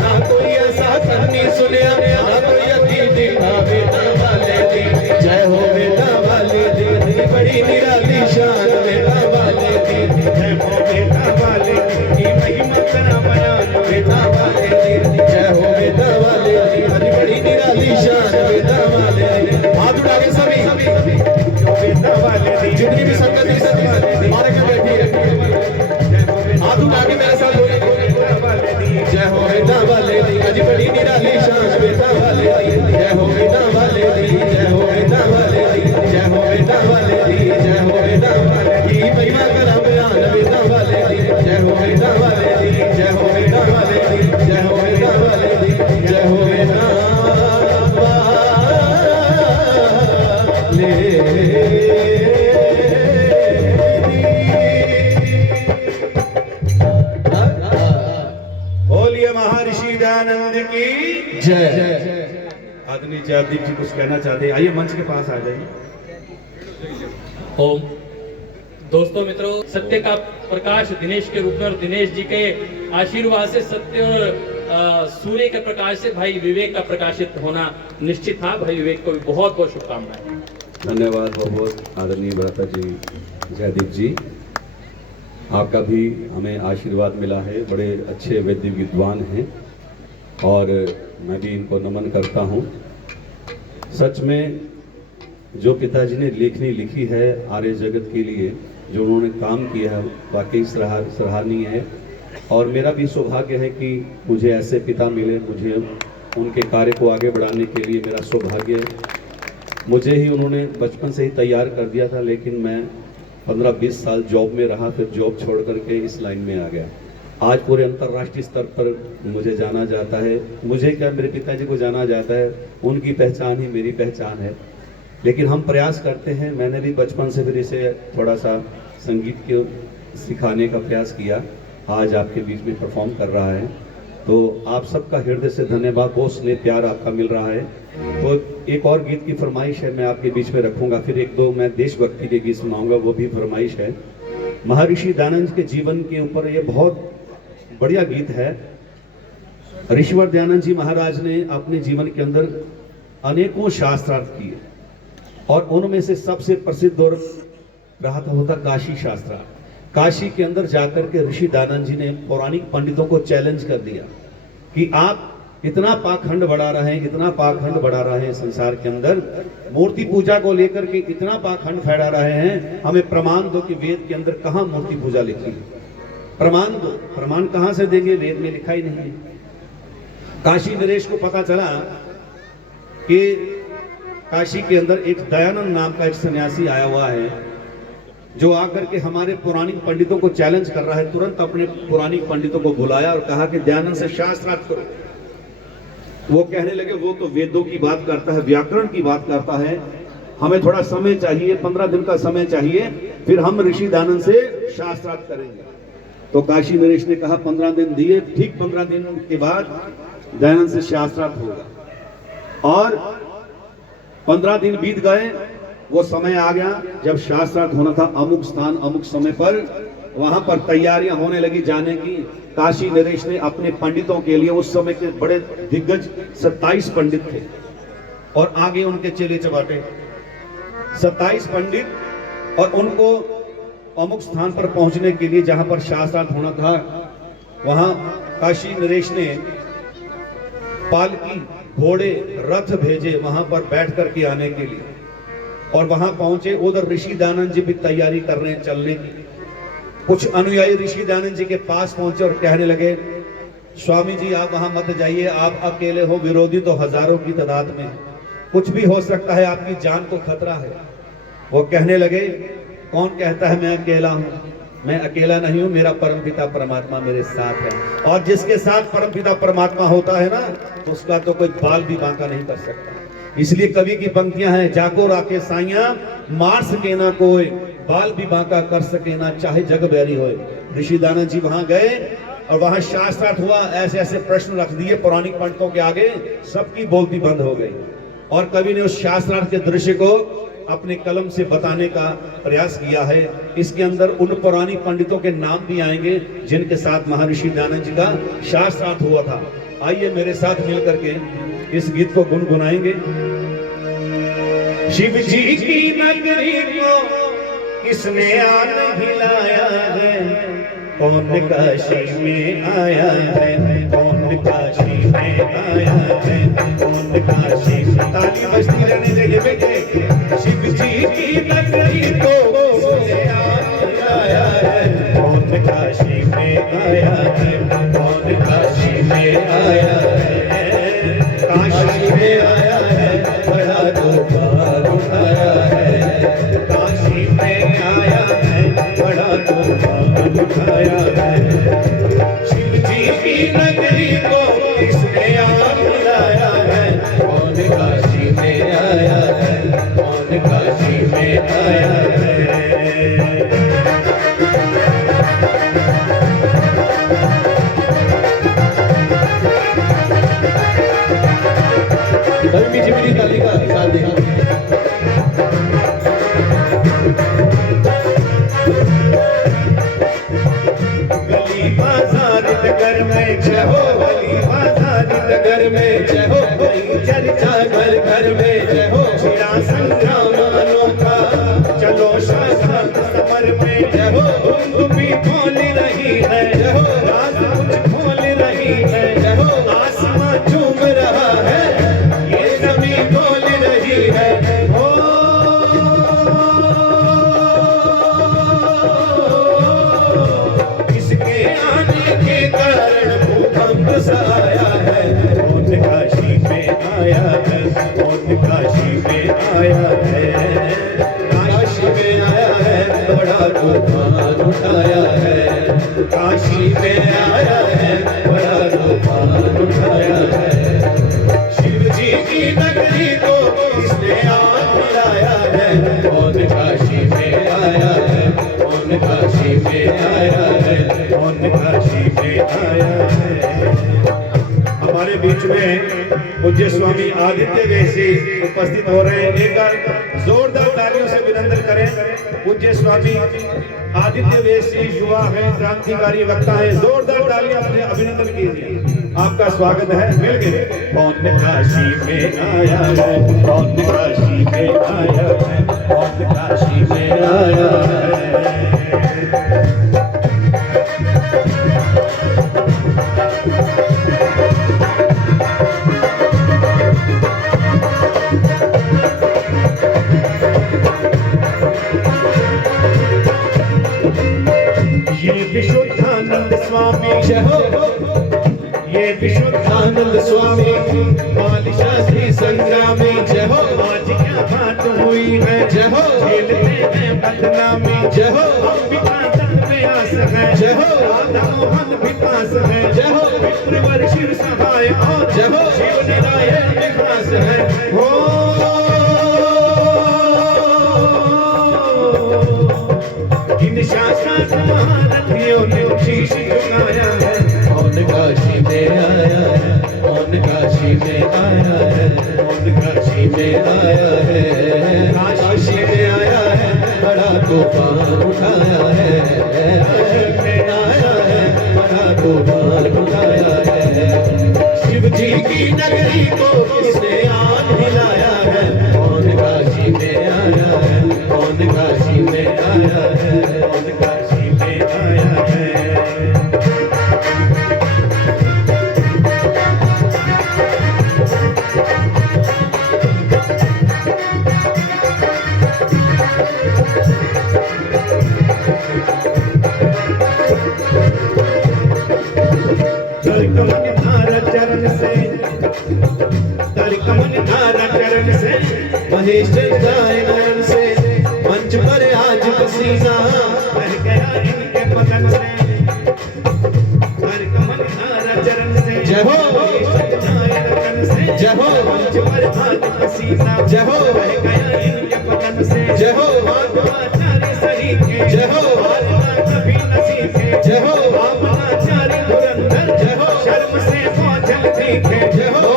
ना कोई ऐसा कन्नी सुनिया, ना कोई अखी देखा। वेदां वाले दी जय हो, वेदां वाले दी बड़ी निराली शान, वेदां वाले दी जय हो, वेदां वाले दी महिमा करा बयान, वेदां वाले दी जय हो, वेदां वाले दी बड़ी निराली शान, वेदां वाले दी। हाथ उठा के सभी वेदां वाले दी जितनी भी संगत इस मारे के बैठी है, हाथ उठा के मेरे साथ बोले वेदां वाले दी जय हो, वेदां वाले दी अज बड़ी निराली शान, वेदां वाले दी जय हो, वेदां वाले दी जय हो, वेदां वाले दी जय हो, वेदां वाले दी जय हो, वेदां वाले दी महिमा करा बयान, वेदां वाले दी जय हो, वेदां वाले दी जय हो, वेदां वाले दी जय हो, वेदां वाले दी जय हो, वेदां वाले बोलिए महर्षि दयानंद की जय। आदरणीय जयदीप जी कुछ कहना चाहते हैं, आइए मंच के पास आ जाइए। ओम। दोस्तों मित्रों, सत्य का प्रकाश दिनेश के रूप में और दिनेश जी के आशीर्वाद से सत्य और सूर्य के प्रकाश से भाई विवेक का प्रकाशित होना निश्चित था। भाई विवेक को भी बहुत बहुत शुभकामनाएं। धन्यवाद बहुत बहुत आदरणीय भ्राता जी जयदीप जी, आपका भी हमें आशीर्वाद मिला है। बड़े अच्छे वैद्य विद्वान हैं और मैं भी इनको नमन करता हूँ। सच में जो पिताजी ने लेखनी लिखी है आर्य जगत के लिए, जो उन्होंने काम किया है वाकई सराहनीय है। और मेरा भी सौभाग्य है कि मुझे ऐसे पिता मिले, मुझे उनके कार्य को आगे बढ़ाने के लिए मेरा सौभाग्य है। मुझे ही उन्होंने बचपन से ही तैयार कर दिया था, लेकिन मैं 15-20 साल जॉब में रहा, फिर जॉब छोड़ करके इस लाइन में आ गया। आज पूरे अंतर्राष्ट्रीय स्तर पर मुझे जाना जाता है। मुझे क्या, मेरे पिताजी को जाना जाता है, उनकी पहचान ही मेरी पहचान है। लेकिन हम प्रयास करते हैं, मैंने भी बचपन से फिर इसे थोड़ा सा संगीत के सिखाने का प्रयास किया। आज आपके बीच में परफॉर्म कर रहा है, तो आप सबका हृदय से धन्यवाद, बहुत स्नेह प्यार आपका मिल रहा है। तो एक और गीत की फरमाइश है, मैं आपके बीच में रखूंगा, फिर एक दो मैं देशभक्ति के गीत सुनाऊंगा, वो भी फरमाइश है। महर्षि दयानंद के जीवन के ऊपर ये बहुत बढ़िया गीत है। ऋषिवर दयानंद जी महाराज ने अपने जीवन के अंदर अनेकों शास्त्रार्थ किए और उनमें से सबसे प्रसिद्ध और रहा था होता काशी शास्त्रार्थ। काशी के अंदर जाकर के ऋषि दयानंद जी ने पौराणिक पंडितों को चैलेंज कर दिया कि आप इतना पाखंड बढ़ा रहे हैं, इतना पाखंड बढ़ा रहे हैं संसार के अंदर, मूर्ति पूजा को लेकर के इतना पाखंड फैला रहे हैं, हमें प्रमाण दो कि वेद के अंदर कहां मूर्ति पूजा लिखी है, प्रमाण दो। प्रमाण कहां से देंगे, वेद में लिखा ही नहीं है। काशी नरेश को पता चला कि काशी के अंदर एक दयानंद नाम का एक सन्यासी आया हुआ है जो आकर के हमारे पौराणिक पंडितों को चैलेंज कर रहा है। तुरंत अपने पौराणिक पंडितों को बुलाया और कहा कि दयानंद से शास्त्रार्थ करो। वो कहने लगे वो तो वेदों की बात करता है, व्याकरण की बात करता है, हमें थोड़ा समय चाहिए, 15 दिन का समय चाहिए, फिर हम ऋषि दयानंद से शास्त्रार्थ करेंगे। तो काशी नरेश ने कहा 15 दिन दिए, ठीक 15 दिन के बाद दयानंद से शास्त्रार्थ होगा। और 15 दिन बीत गए, वो समय आ गया जब शास्त्रार्थ होना था, अमुक स्थान अमुक समय पर, वहां पर तैयारियां होने लगी जाने की। काशी नरेश ने अपने पंडितों के लिए, उस समय के बड़े दिग्गज 27 पंडित थे और आगे उनके चेले चबाटे 27 पंडित, और उनको अमुक स्थान पर पहुंचने के लिए जहां पर शास्त्रार्थ होना था, वहां काशी नरेश ने पालकी, घोड़े, रथ भेजे वहां पर बैठ करके आने के लिए। और वहां पहुंचे, उधर ऋषि दयानंद जी भी तैयारी कर रहे हैं चलने की। कुछ अनुयायी ऋषि दयानंद जी के पास पहुंचे और कहने लगे, स्वामी जी आप वहां मत जाइए, आप अकेले हो, विरोधी तो हजारों की तादाद में, कुछ भी हो सकता है, आपकी जान को खतरा है। वो कहने लगे, कौन कहता है मैं अकेला हूं? मैं अकेला नहीं हूं, मेरा परमपिता परमात्मा मेरे साथ है। और जिसके साथ परमपिता परमात्मा होता है ना, तो उसका तो कोई बाल भी बांका नहीं कर सकता। इसलिए कवि की पंक्तियां हैं, जाको राके साइया मार सके ना कोई, बाल भी बांका कर सके ना चाहे जग बैरी होए। ऋषि दयानंद जी वहां गए और वहां शास्त्रार्थ हुआ। ऐसे ऐसे प्रश्न रख दिए पौराणिक पंडितों के आगे, सबकी बोलती बंद हो गई। और कवि ने उस शास्त्रार्थ के दृश्य को अपने कलम से बताने का प्रयास किया है। इसके अंदर उन पौराणिक पंडितों के नाम भी आएंगे जिनके साथ महर्षि दयानंद जी का शास्त्रार्थ हुआ था। आइए मेरे साथ मिलकर के इस गीत को गुनगुनाएंगे। शिव जी की नगरी को किसने आन हिलाया है, कौन काशी में आया है, कौन काशी में आया है, कौन काशी। ताली बजती रहने देंगे बेटे। शिव जी की नगरी को किसने आन हिलाया है, कौन काशी में आया है, कौन काशी में आया है, काशी में आया है, बड़ा तूफान उठाया है, काशी में आया है, बड़ा तूफान उठाया है। शिव जी की नगरी को किसने आन हिलाया है, कौन काशी में आया है, कौन काशी में आया है। मीठी मीठी ताली का साथ देगा। गली बाजार नगर में जय हो, गली बाजार नगर में जय हो, गई चर्चा घर घर में जय हो, छिड़ा संग्राम अनोखा, चलो शासन समर में जय हो, धुंध भी खोल रही है जय हो, राज कुछ खोल रही है जय हो, आसमां झूम रहा है, बोल रही है हो। इसके आने के कारण भूकंप सा आया है, कौन काशी में आया है, कौन काशी में आया है, काशी में आया है, बड़ा बड़ा तूफान उठाया है। काशी में आया है, बड़ा तूफान उठाया है। शिव जी की नगरी को किसने आग मिलाया है। कौन काशी में आया है, कौन काशी में आया है, कौन काशी में आया है। हमारे बीच में पूज्य स्वामी आदित्य वैसी उपस्थित हो रहे हैं। एक बार जोरदार तालियों से अभिनंदन करें। पूज्य स्वामी आदित्य वैसी युवा है, क्रांतिकारी वक्ता है। जोरदार तालियां अपने अभिनंदन कीजिए। आपका स्वागत है। मिल गए। कौन काशी में आया है, कौन काशी में आया है, कौन काशी में आया है। ये विशुद्धानंद स्वामी जय हो, ये विशुद्धानंद स्वामी बाल शास्त्री संग्रामी जय हो। आज क्या बात हुई है जय हो, झेलते हैं बदनामी जय हो। अंबिका दत्त व्यास है जय हो, राधा मोहन विकास है जय हो। विप्रवर शिव सहाय और जय हो, शिव नारायण विकास है हो। इन शास्त्र महारथियों ने शीश झुकाया है। कौन काशी में आया है, कौन काशी में आया है, कौन काशी में आया है। काशी में आया है, बड़ा तूफान उठाया है। में आया है, बड़ा तूफान उठाया है। शिव जी की नगरी को किसने आग हिलाया है। कौन काशी में आया है, कौन काशी में आया है, कौन काशी में आया है। कमन धारा चरण से, कमन धारा चरण से, महेश गाय नयन से, मंच पर आज पसीना बह गया इनके बदन से। कमन धारा चरण से जय हो, महेश गाय नयन से जय हो। मंच पर आज पसीना जय हो, बह गया इनके बदन से जय हो। आत्माचारी सही के जय हो, आत्मा कभी नसीब के जय हो। आत्माचारी धुरंधर जय हो, शर्म से पहुंचल दिखे जय हो।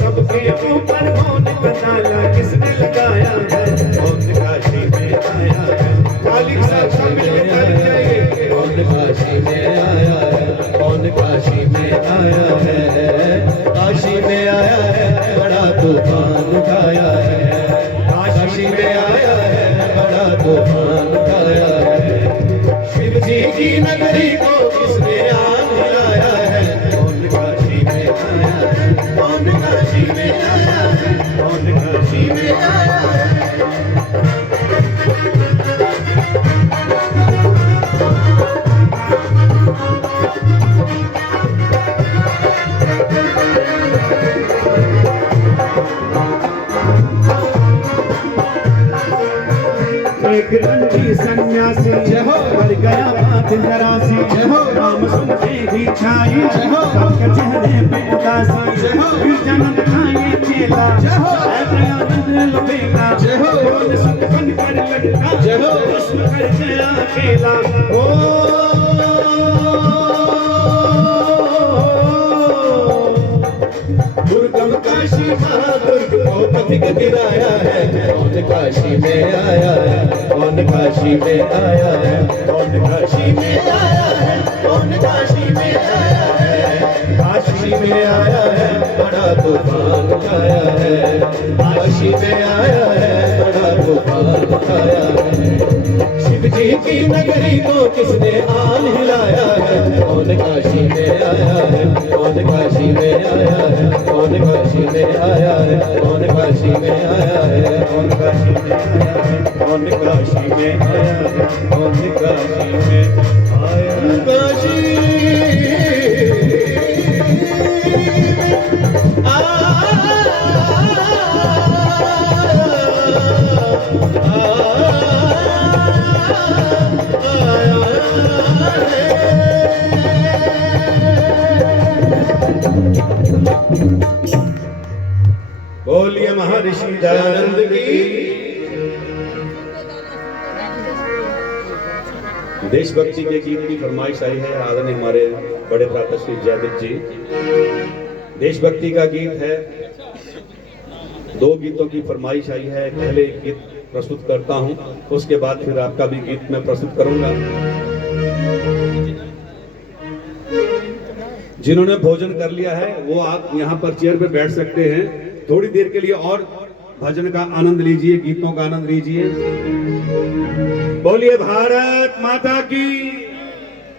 सबके ऊपर मौन का ताला किसने लगाया है। कौन काशी में आया है, मालिक साहब शामिल कर जाइए। कौन काशी में आया है, कौन काशी में आया है। काशी में आया है, बड़ा तूफान उठाया है। काशी में आया है, बड़ा तूफान उठाया है। शिव जी की नगरी को किसने आग हिलाया है। कौन काशी में आया है, कौन काशी में आया है, कौन काशी में आया है। एक रंगी सन्यासी जय हो, मर गया बात जरासी जय हो। राम सुनते ही छाई जय हो, सबके चेहरे पे उदासी जय हो। फिर जन्म खाए चेला जय हो, दयानंद लबेला जय हो। कौन सुख बन कर लड़का जय हो, कृष्ण कर गया अकेला ओ। दुर्गम काशी महादुर्ग को पथिक गिराया है। कौन काशी में आया है, कौन काशी में आया है, कौन काशी में आया है, कौन काशी में आया है। काशी में आया है, बड़ा तूफान उठाया है। काशी में आया है, बड़ा तूफान उठाया है। शिव जी की नगरी को किसने आल हिलाया है। कौन काशी में आया है, कौन काशी में आया है, कौन काशी में आया है, कौन काशी में आया है, कौन काशी में आया है, कौन काशी में आया है, कौन काशी में आया है। काशी आ बोलिए महर्षि दयानंद की। देशभक्ति के गीत की फरमाइश आई है आदरणीय हमारे बड़े भ्राता श्री जयदेव जी। देशभक्ति का गीत है, 2 गीतों की फरमाइश आई है। पहले एक गीत प्रस्तुत करता हूं, उसके बाद फिर आपका भी गीत मैं प्रस्तुत करूंगा। जिन्होंने भोजन कर लिया है वो आप यहाँ पर चेयर पे बैठ सकते हैं, थोड़ी देर के लिए और भजन का आनंद लीजिए, गीतों का आनंद लीजिए। बोलिए भारत माता की,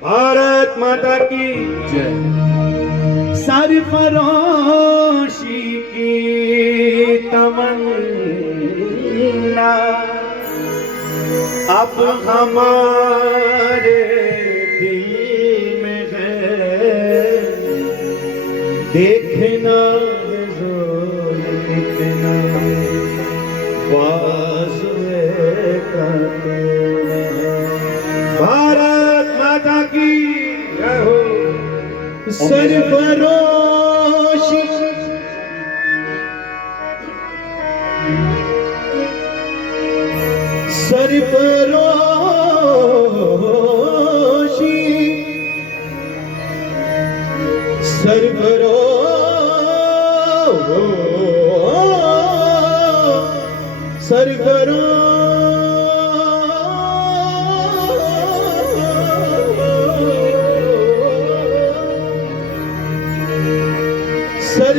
भारत माता की जय। सरफरोशी की तमन्ना अब हमारे दिल में है, देखना है जोर कितना बाज़ुए का दिल में है। भारत माता की जय हो। सरफरोशी सरफरोशी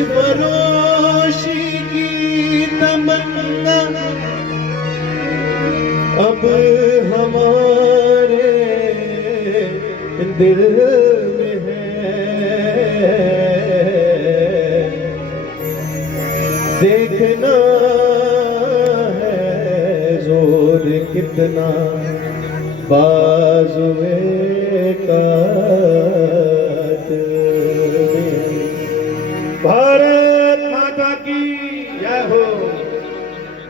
सरफरोशी की तमन्ना अब हमारे दिल में है, देखना है जोर कितना बाज़ुए का दिल में। भारत माता की जय हो।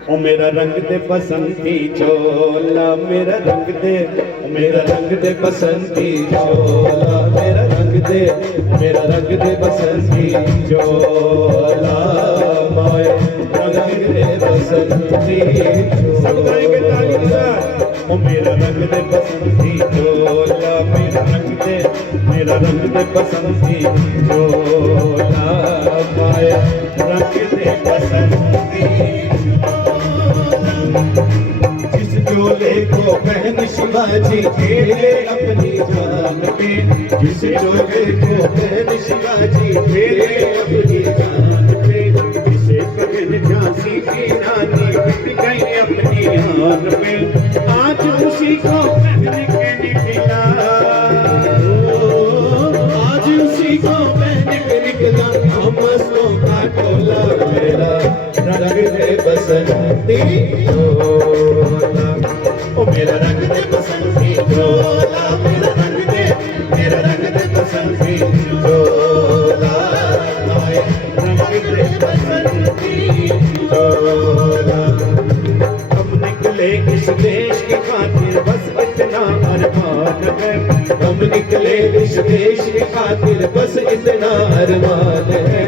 ओ मेरा रंग दे बसंती चोला, मेरा रंग दे, ओ मेरा रंग दे बसंती चोला, मेरा रंग दे, मेरा रंग दे बसंती चोला, माए रंग दे बसंती चोला। ओ मेरा रंग दे बसंती चोला, मेरा रंग दे, मेरा रंग दे बसंती चोला, माए रंग दे बसंती। जिस चोले को पहन शिवाजी खेले अपनी जान पे, जिस चोले को पहन शिवाजी खेले अपनी जान पे, जिसे पहन झांसी की रानी बिक गई अपनी आन पे, आज उसी को पहन के निकला, आज उसी को पहन के निकला हमसों का टोला। मेरा रंग दे बसंती चोला, ओ मेरा रंग दे बसंती चोला, मेरा रंग दे, मेरा रंग दे बसंती चोला, आए रंग दे बसंती चोला। हम निकले इस देश की खातिर बस इतना अरमान है, हम निकले इस देश की खातिर बस इतना अरमान है।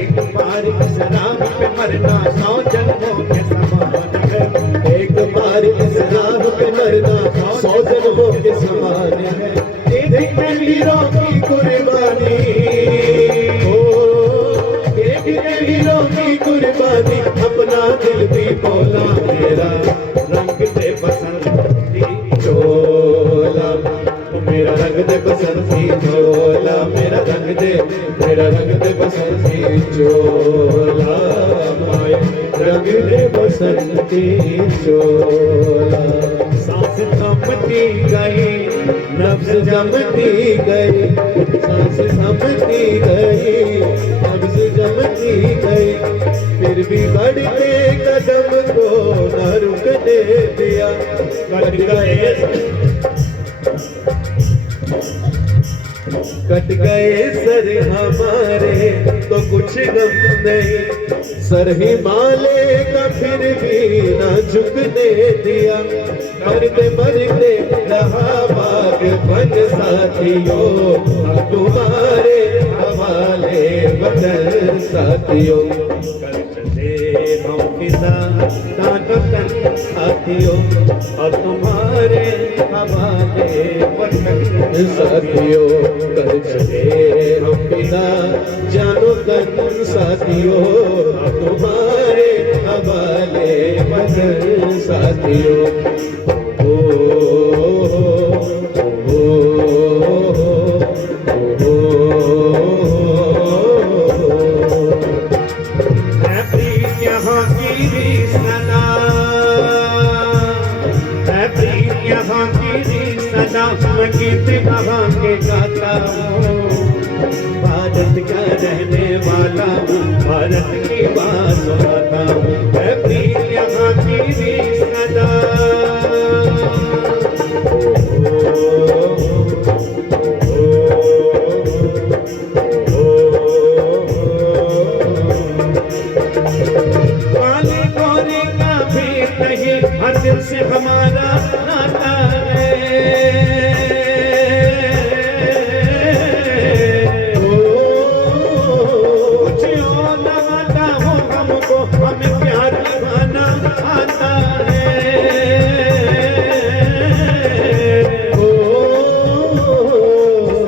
एक बार इस राह पे मरना 100 जन्मों के समान है, एक बार इस राह पे मरना 100 जन्मों के समान है। देखे वीरों की कुर्बानी, ओ देखे वीरों की कुर्बानी, अपना दिल भी बोला। मेरा रंग दे बसंती चोला, मेरा रंग दे बसंती चोला, मेरा रंग दे, मेरा रंग दे बसंती चोला, माए रंग दे बसंती चोला। सांस थमती गई, नब्ज जमती गई, सांस थमती गई, नब्ज जमती गई, फिर भी बढ़ते कदम को न रुकने दिया। कट गए सर हमारे तो कुछ गम नहीं, सर हिमालय का फिर भी न झुकने दिया, मरते मरते रहा बागपन साथियों, हम तुम्हारे हवाले वतन साथियों। कर चले हम फिदा ताकतन साथियों, और तुम्हारे हवाले वतन साथियों। कर चले हम फिदा जानो तन साथियों, और तुम्हारे हवाले वतन साथियों। यहाँ की भी सदा, यहाँ की भी सदा, मैं गीत वहाँ के गाता हूँ। भारत का रहने वाला हूँ, भारत की बात सुनाता हूँ। मैं प्रीत यहाँ की भी सदा। काली गौरी का भी नहीं, हर दिल से हमारा नाता है। कुछ और न आता हो हमको, हमें प्यार निभाना आता है।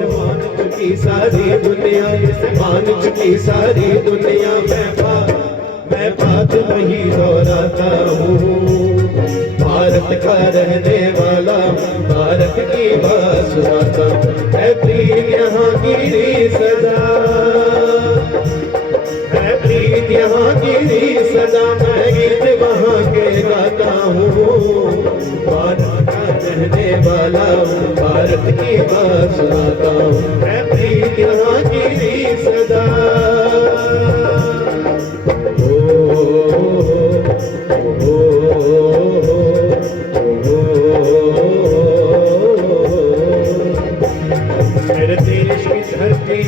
मान चुकी सारी दुनिया, मान चुकी सारी दुनिया मैं बात वही दोहराता हूँ। भारत का रहने वाला, भारत की बात सुनाता हूँ। है प्रीत यहाँ की भी सदा, है प्रीत यहाँ की भी सदा, मैं गीत वहाँ के गाता हूँ। भारत का रहने वाला हूँ, भारत की बात सुनाता हूँ। है प्रीत यहाँ की भी सदा। मेरे देश की धरती,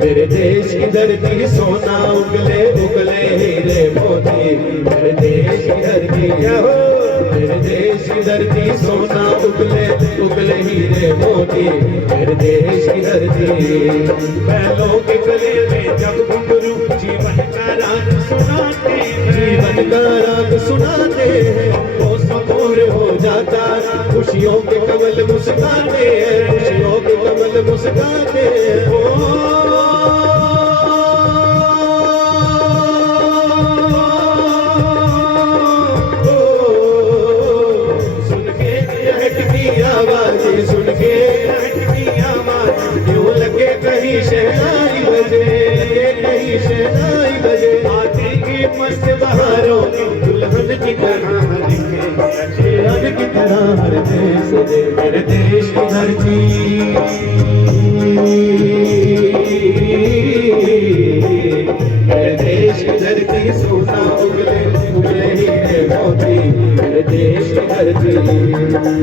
मेरे देश की धरती सोना उगले उगले हीरे मोती। मेरे देश की धरती क्या हो, मेरे देश की धरती सोना उगले उगले हीरे मोती। मेरे देश की धरती बैलों के गले में जब घुंघरू जीवन का राग सुनाते हैं, जीवन का राग सुनाते हैं, वो सबूर हो जाता। खुशियों के कमल मुस्काते हैं, खुशियों के कमल मुस्काते हैं। आवाज़ें सुन के लटकी आवाज़, यूं लगे कहीं शहनाई बजे, लगे कहीं शहनाई बजे। आती की मस्त बहारों की दुल्हन की तरह दिखे, दुल्हन की तरह हर देश दे। मेरे देश की धरती, मेरे देश की धरती सोना उगले उगले हीरे मोती। मेरे देश की धरती,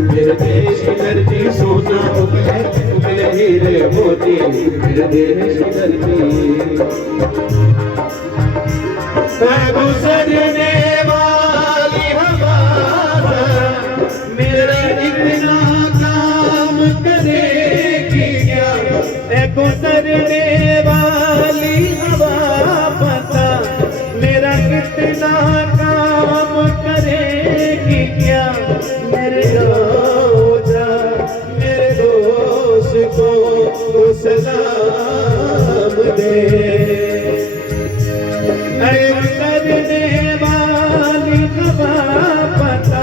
मेरे देश की धरती सोना उगले उगले हीरे मोती। मेरे देश की धरती मैं गुजरने वाली हवा, मेरा इतना काम करेगी क्या। मैं गुजरने वाली हवा, पता मेरा कितना काम करेगी क्या। मेरे गाँव जा, मेरे दोस्त को सलाम दे। करने वाली हवा, पता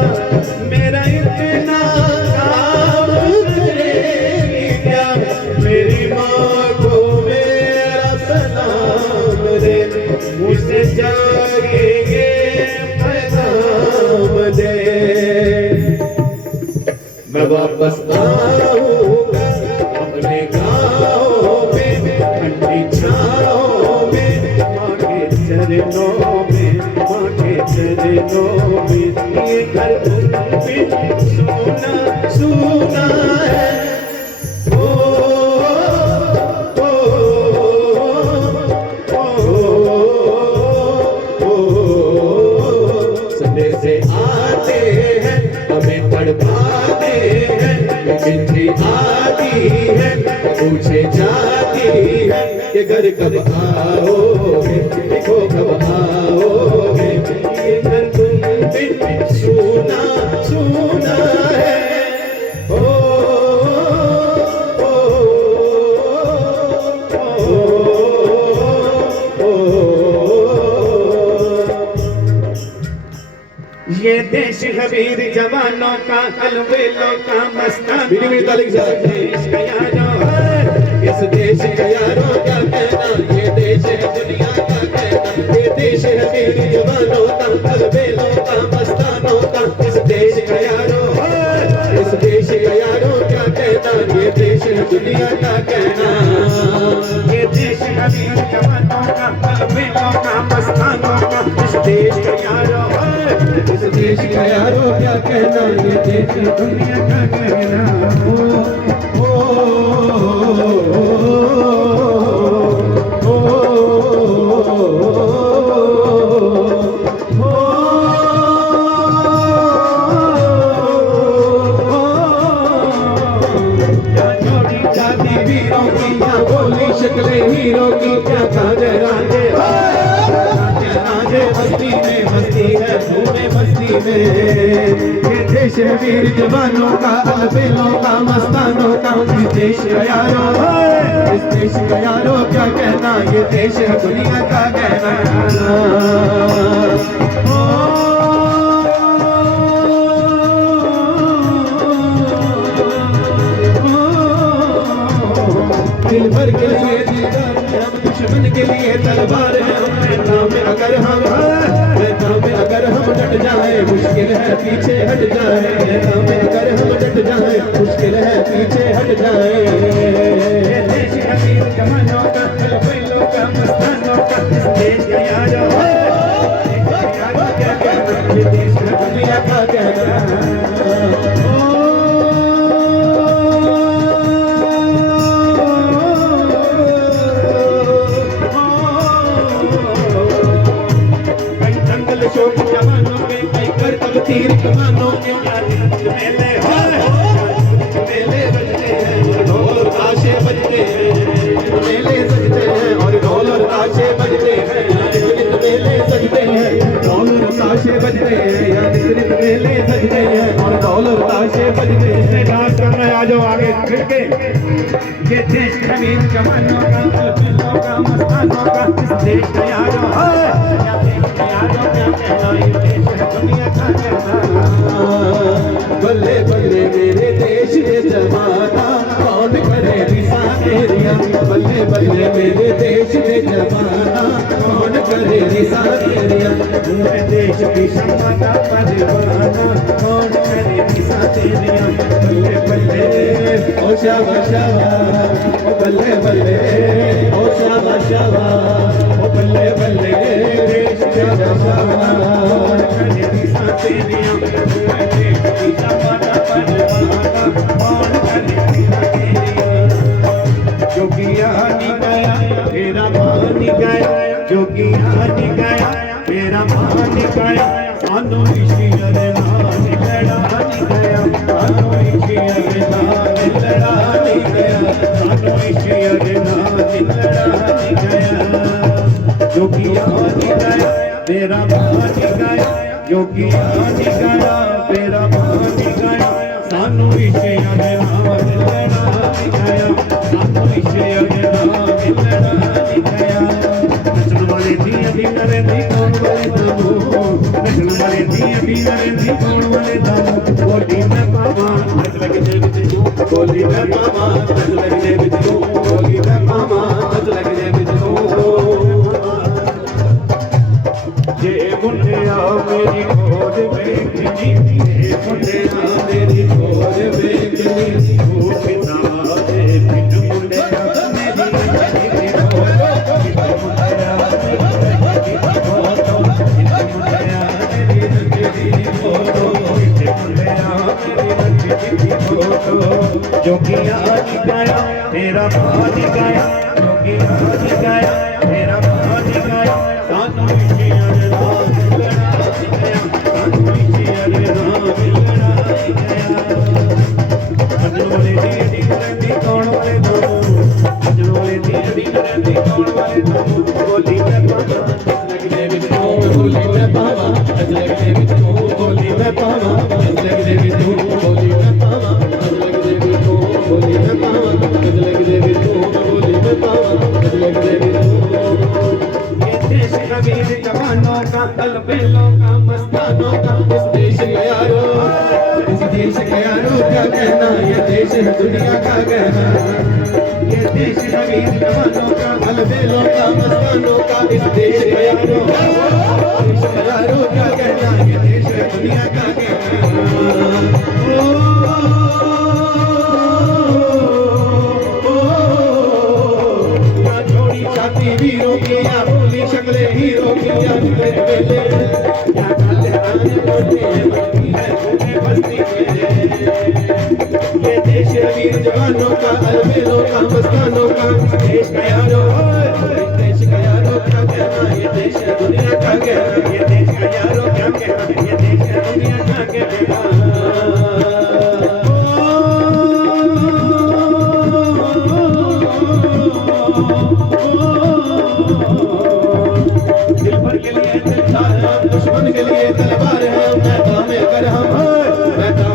मेरा इतना काम करेगी क्या। मेरी माँ को मेरा सलाम दे, उसे जागेंगे पैगाम दे। मैं वापस आऊंगा अपने गाँव में, ठंडी छाँव में, माँ के चरणों में। है कि घर कब आओगे, देखो कब आओगे, ये घर तुम बिन सूना सूना है। ओ, ओ, ओ, ये देश है वीर जवानों का, अलवेलों का मस्ताना, देश का यारो है, इस देश का यारो क्या कहना, ये देश है दुनिया का कहना, ये देश है वीर जवानों का, अलवेलों का मस्तानों का, इस देश का यारो है, इस देश का यारो क्या कहना, ये देश है दुनिया का कहना। ये देश है वीर जवानों का, अलवेलों का मस्तानों का, इस देश का यारो है, इस देश का यारो क्या कहना, ये देश दुनिया का कहना। ओ, ओ, वीरों की क्या बोली शक्लें हीरों की क्या काजे राजे, राजे मस्ती में मस्ती है धूमे मस्ती में। ये देश है वीर जवानों का, अलबेलों का मस्तानों का, इस देश का यारो है, इस देश का यारो क्या कहना, ये देश है दुनिया का कहना। दिल भर के लिए दीदार है, हम दुश्मन के लिए तलवार है, नाम में अगर हम डट जाए मुश्किल है पीछे हट जाए, नाम में अगर हम डट जाए मुश्किल है पीछे हट जाए। ये देश है वीर जवानों का, अलबेलों का मस्तानों का, इस देश का यारो है, क्या कहना, ये देश है दुनिया का कहना। शोक जवानों के कई कर तब तीर कमानों के मेले मेले बजते हैं और ढोल और ताशे बजते हैं, मेले सजते हैं और ढोल और ताशे बजते हैं, मेले सजते हैं ढोल और ताशे बजते हैं, मेले सजते हैं और ढोल और ताशे बजते हैं। डांस करना आ जाओ आगे फिर के। ये देश का वीर जवानों का, अलबेलों का मस्तानों का, इस देश का यारो है, बल्ले बल्ले मेरे देश के जवाना, कौन करे रिसा तेरिया, बल्ले बल्ले मेरे देश के जवाना, कौन करे रिसा तेरिया, मेरे देश की क्षमा का परवाना, कौन करे रिसा तेरिया, बल्ले बल्ले ओ शाबा शाबा, ओ बल्ले बल्ले ओ शाबा शाबा, ओ बल्ले बल्ले देश का जवाना, करे रिसा तेरिया, मेरे देश की क्षमा का परवाना, कौन करे रिसा तेरिया। जोगिया निकाया तेरा मान गया, जोगिया निकाया तेरा मान गया, सानू इशिया रे नाल लड़ा नहीं गया, सानू इशिया रे नाल लड़ा नहीं गया, सानू इशिया रे नाल लड़ा नहीं गया। जोगिया निकाया तेरा मान गया, जोगिया निकाया तेरा मान गया, सानू इशिया रे नाल लड़ा नहीं गया, सानू इशिया रे नाल लड़ा नहीं गया। नचन वाले दिया दी नरेंदी कौन वाले तबू, नचन वाले दिया दी नरेंदी कौन वाले तबू, गोली में पावा नच लग जे विच तू, गोली में पावा नच लग जे विच तू, गोली में पावा नच लग जे विच तू। जे मुंडिया मेरी खोज बेकनी, जे मुंडिया मेरी खोज बेकनी, भूख ना दे पिट मुंडिया मेरी खोज, जोगिया निकाया दी अड़ी रहती कौन वाले बोली मैं पावा लगदे विच तू बोली मैं पावा लगदे विच तू बोली मैं पावा लगदे विच तू बोली मैं पावा लगदे विच तू बोली मैं पावा लगदे विच तू बोली मैं पावा लगदे विच तू ये देश का वीर जवानों का अलबेलों का मस्तानों का इस देश का यारो क्या कहना ये देश है दुनिया का कहना ये देश है वीर जवानों का अलबेलों का मस्तानों का इस देश का यारो क्या कहना ये देश है दुनिया का कहना या जोड़ी छाती वीरों की या बोली शक्लें हीरो की या निकले बेले या गाले आने बोलते हैं बनती है बस्ती में ये देश है वीर जवानों का अलबेलों का मस्तानों का देश का यारो क्या कहना ये देश है दुनिया का कहना ये देश का यारो क्या कहना ये देश है दुनिया का कहना दिल भर के लिए दिलदार है दुश्मन के लिए तलवार है मैदान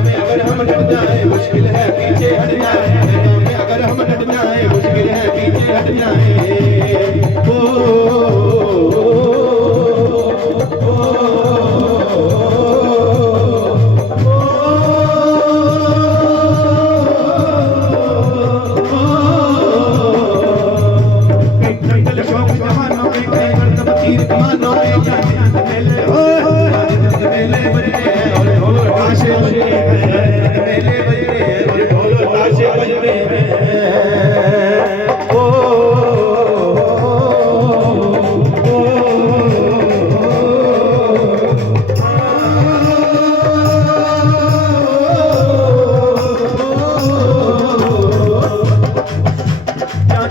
में अगर हम डट जाए मुश्किल है पीछे हट जाए अगर हम डट जाए मुश्किल है पीछे हट जाए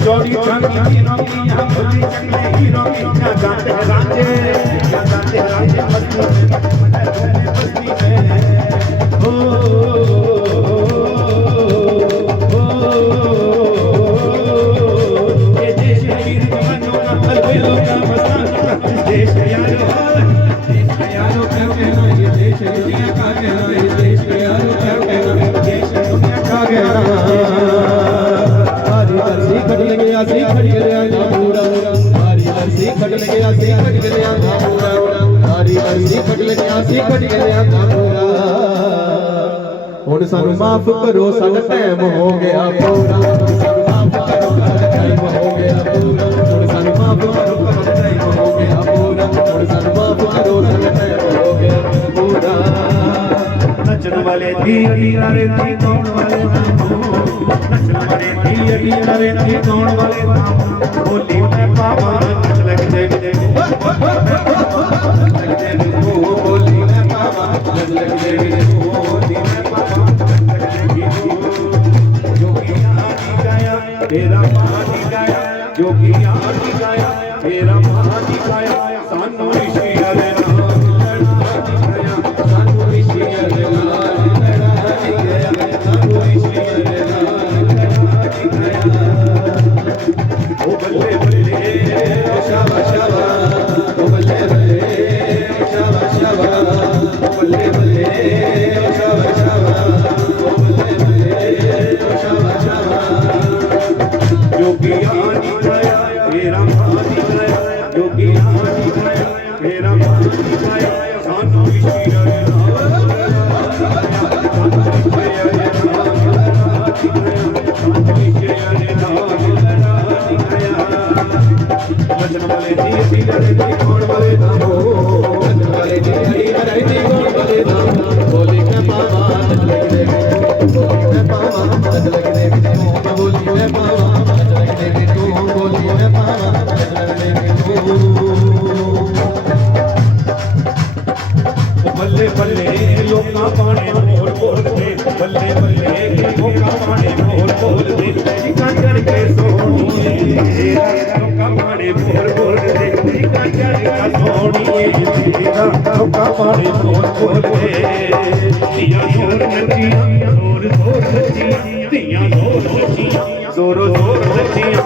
जोड़ी छाती हीरों की यहाँ बोली चकले हीरों की यहाँ गाते हैं रांझे बस्ती में ये देश है वीर जवानों का अलबेलों का मस्तानों का देश है यारो क्या कहना ये देश है दुनिया का कहना ये देश है यारो क्या कहना देश है दुनिया का कहना खट गया सी खट गया पूरा हरी हरसी खट गया सी खट गया पूरा हरी हरसी खट गया सी खट गया पूरा हुण सानू माफ करो साडा टाइम हो गया पूरा सानू माफ करो साडा टाइम हो गया पूरा हुण सानू माफ करो साडा टाइम हो गया पूरा हुण सानू माफ करो साडा टाइम हो गया पूरा नचन वाले दी अड़ी थी कौन वाले नचन वाले दी अड़ी थी कौन वाले बोली मैं पावा लगदे बोली मैं पावा लगदे बोली मैं पावा जोगी आनी गाया तेरा मानी गाया जोगी आनी गाया तेरा मानी गाया सानू ऋषि अरे बल्ले बल्ले लोका पाने मोर बोल दे बल्ले बल्ले लोका पाने मोर बोल दे कांचन के सोनिए लोका पाने मोर बोल दे कांचन का सोनिए लोका पाने मोर बोल दे दिया जोर नचिया जोर जोर नचिया दिया जोर नचिया जोर जोर नचिया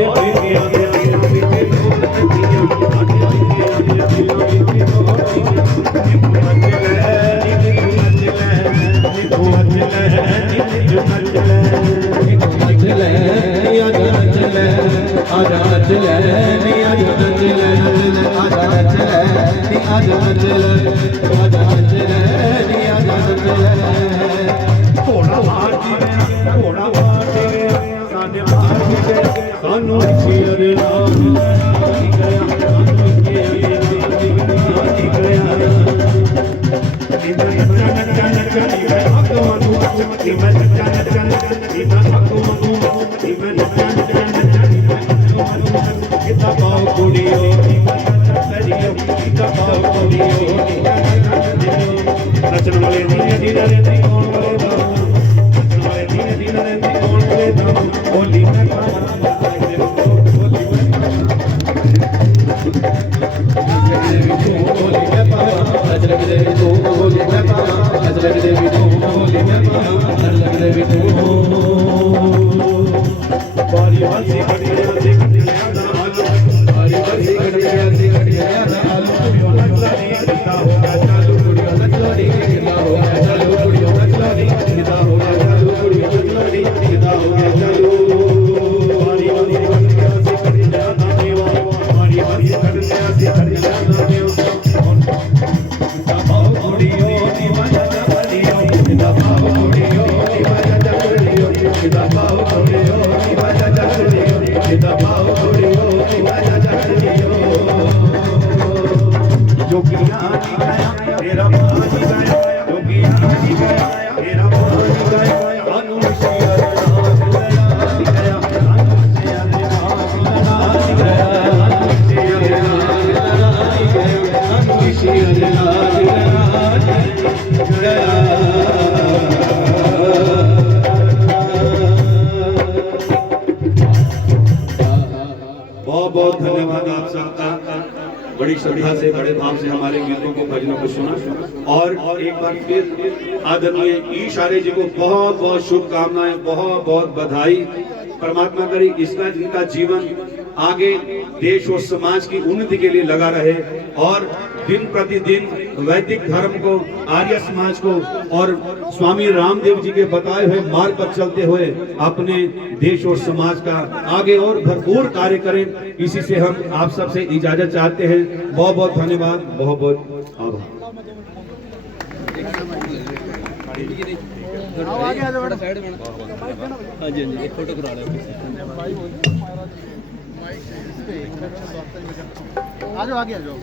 साडे पींदियां दे दिलों विच दौड़दियां साडे पींदियां दे दिलों विच दौड़दियां नी तू नच ले नी तू नच ले नी तू नच ले नी तू नच ले नी तू नच ले आजा नच ले आजा नच ले नी आजा नच ले आजा नच ले नी आजा नच ले आजा नच ले नी आजा नच ले घोड़ा मार के साने मार के सानू शेर नाम गया सानू शेर नाम गया इधर नचा नचा नचा इधर आगो मनु इधर नचा नचा नचा इधर आगो मनु इधर नचा नचा नचा इधर आगो मनु किता पाओ कुड़ियो इधर नचा सरियो किता पाओ कुड़ियो इधर नचा सरियो नचन वाले दी दी रे कौन वाले दा नचन वाले दी रे कौन वाले दा होली में बहुत बहुत धन्यवाद आप सबका। बड़ी श्रद्धा से बड़े भाव से हमारे गीतों को भजनों को सुना और एक बार फिर आदरणीय ईश आर्य जी को बहुत बहुत शुभकामनाएं, बहुत बहुत बधाई। परमात्मा करे इसका इनका जीवन आगे देश और समाज की उन्नति के लिए लगा रहे और दिन प्रतिदिन वैदिक धर्म को, आर्य समाज को और स्वामी रामदेव जी के बताए हुए मार्ग पर चलते हुए अपने देश और समाज का आगे और भरपूर कार्य करें। इसी से हम आप सबसे इजाजत चाहते हैं। बहुत बहुत धन्यवाद, बहुत बहुत आभार। फोटो करा लो। आ जाओ आगे आ जाओ।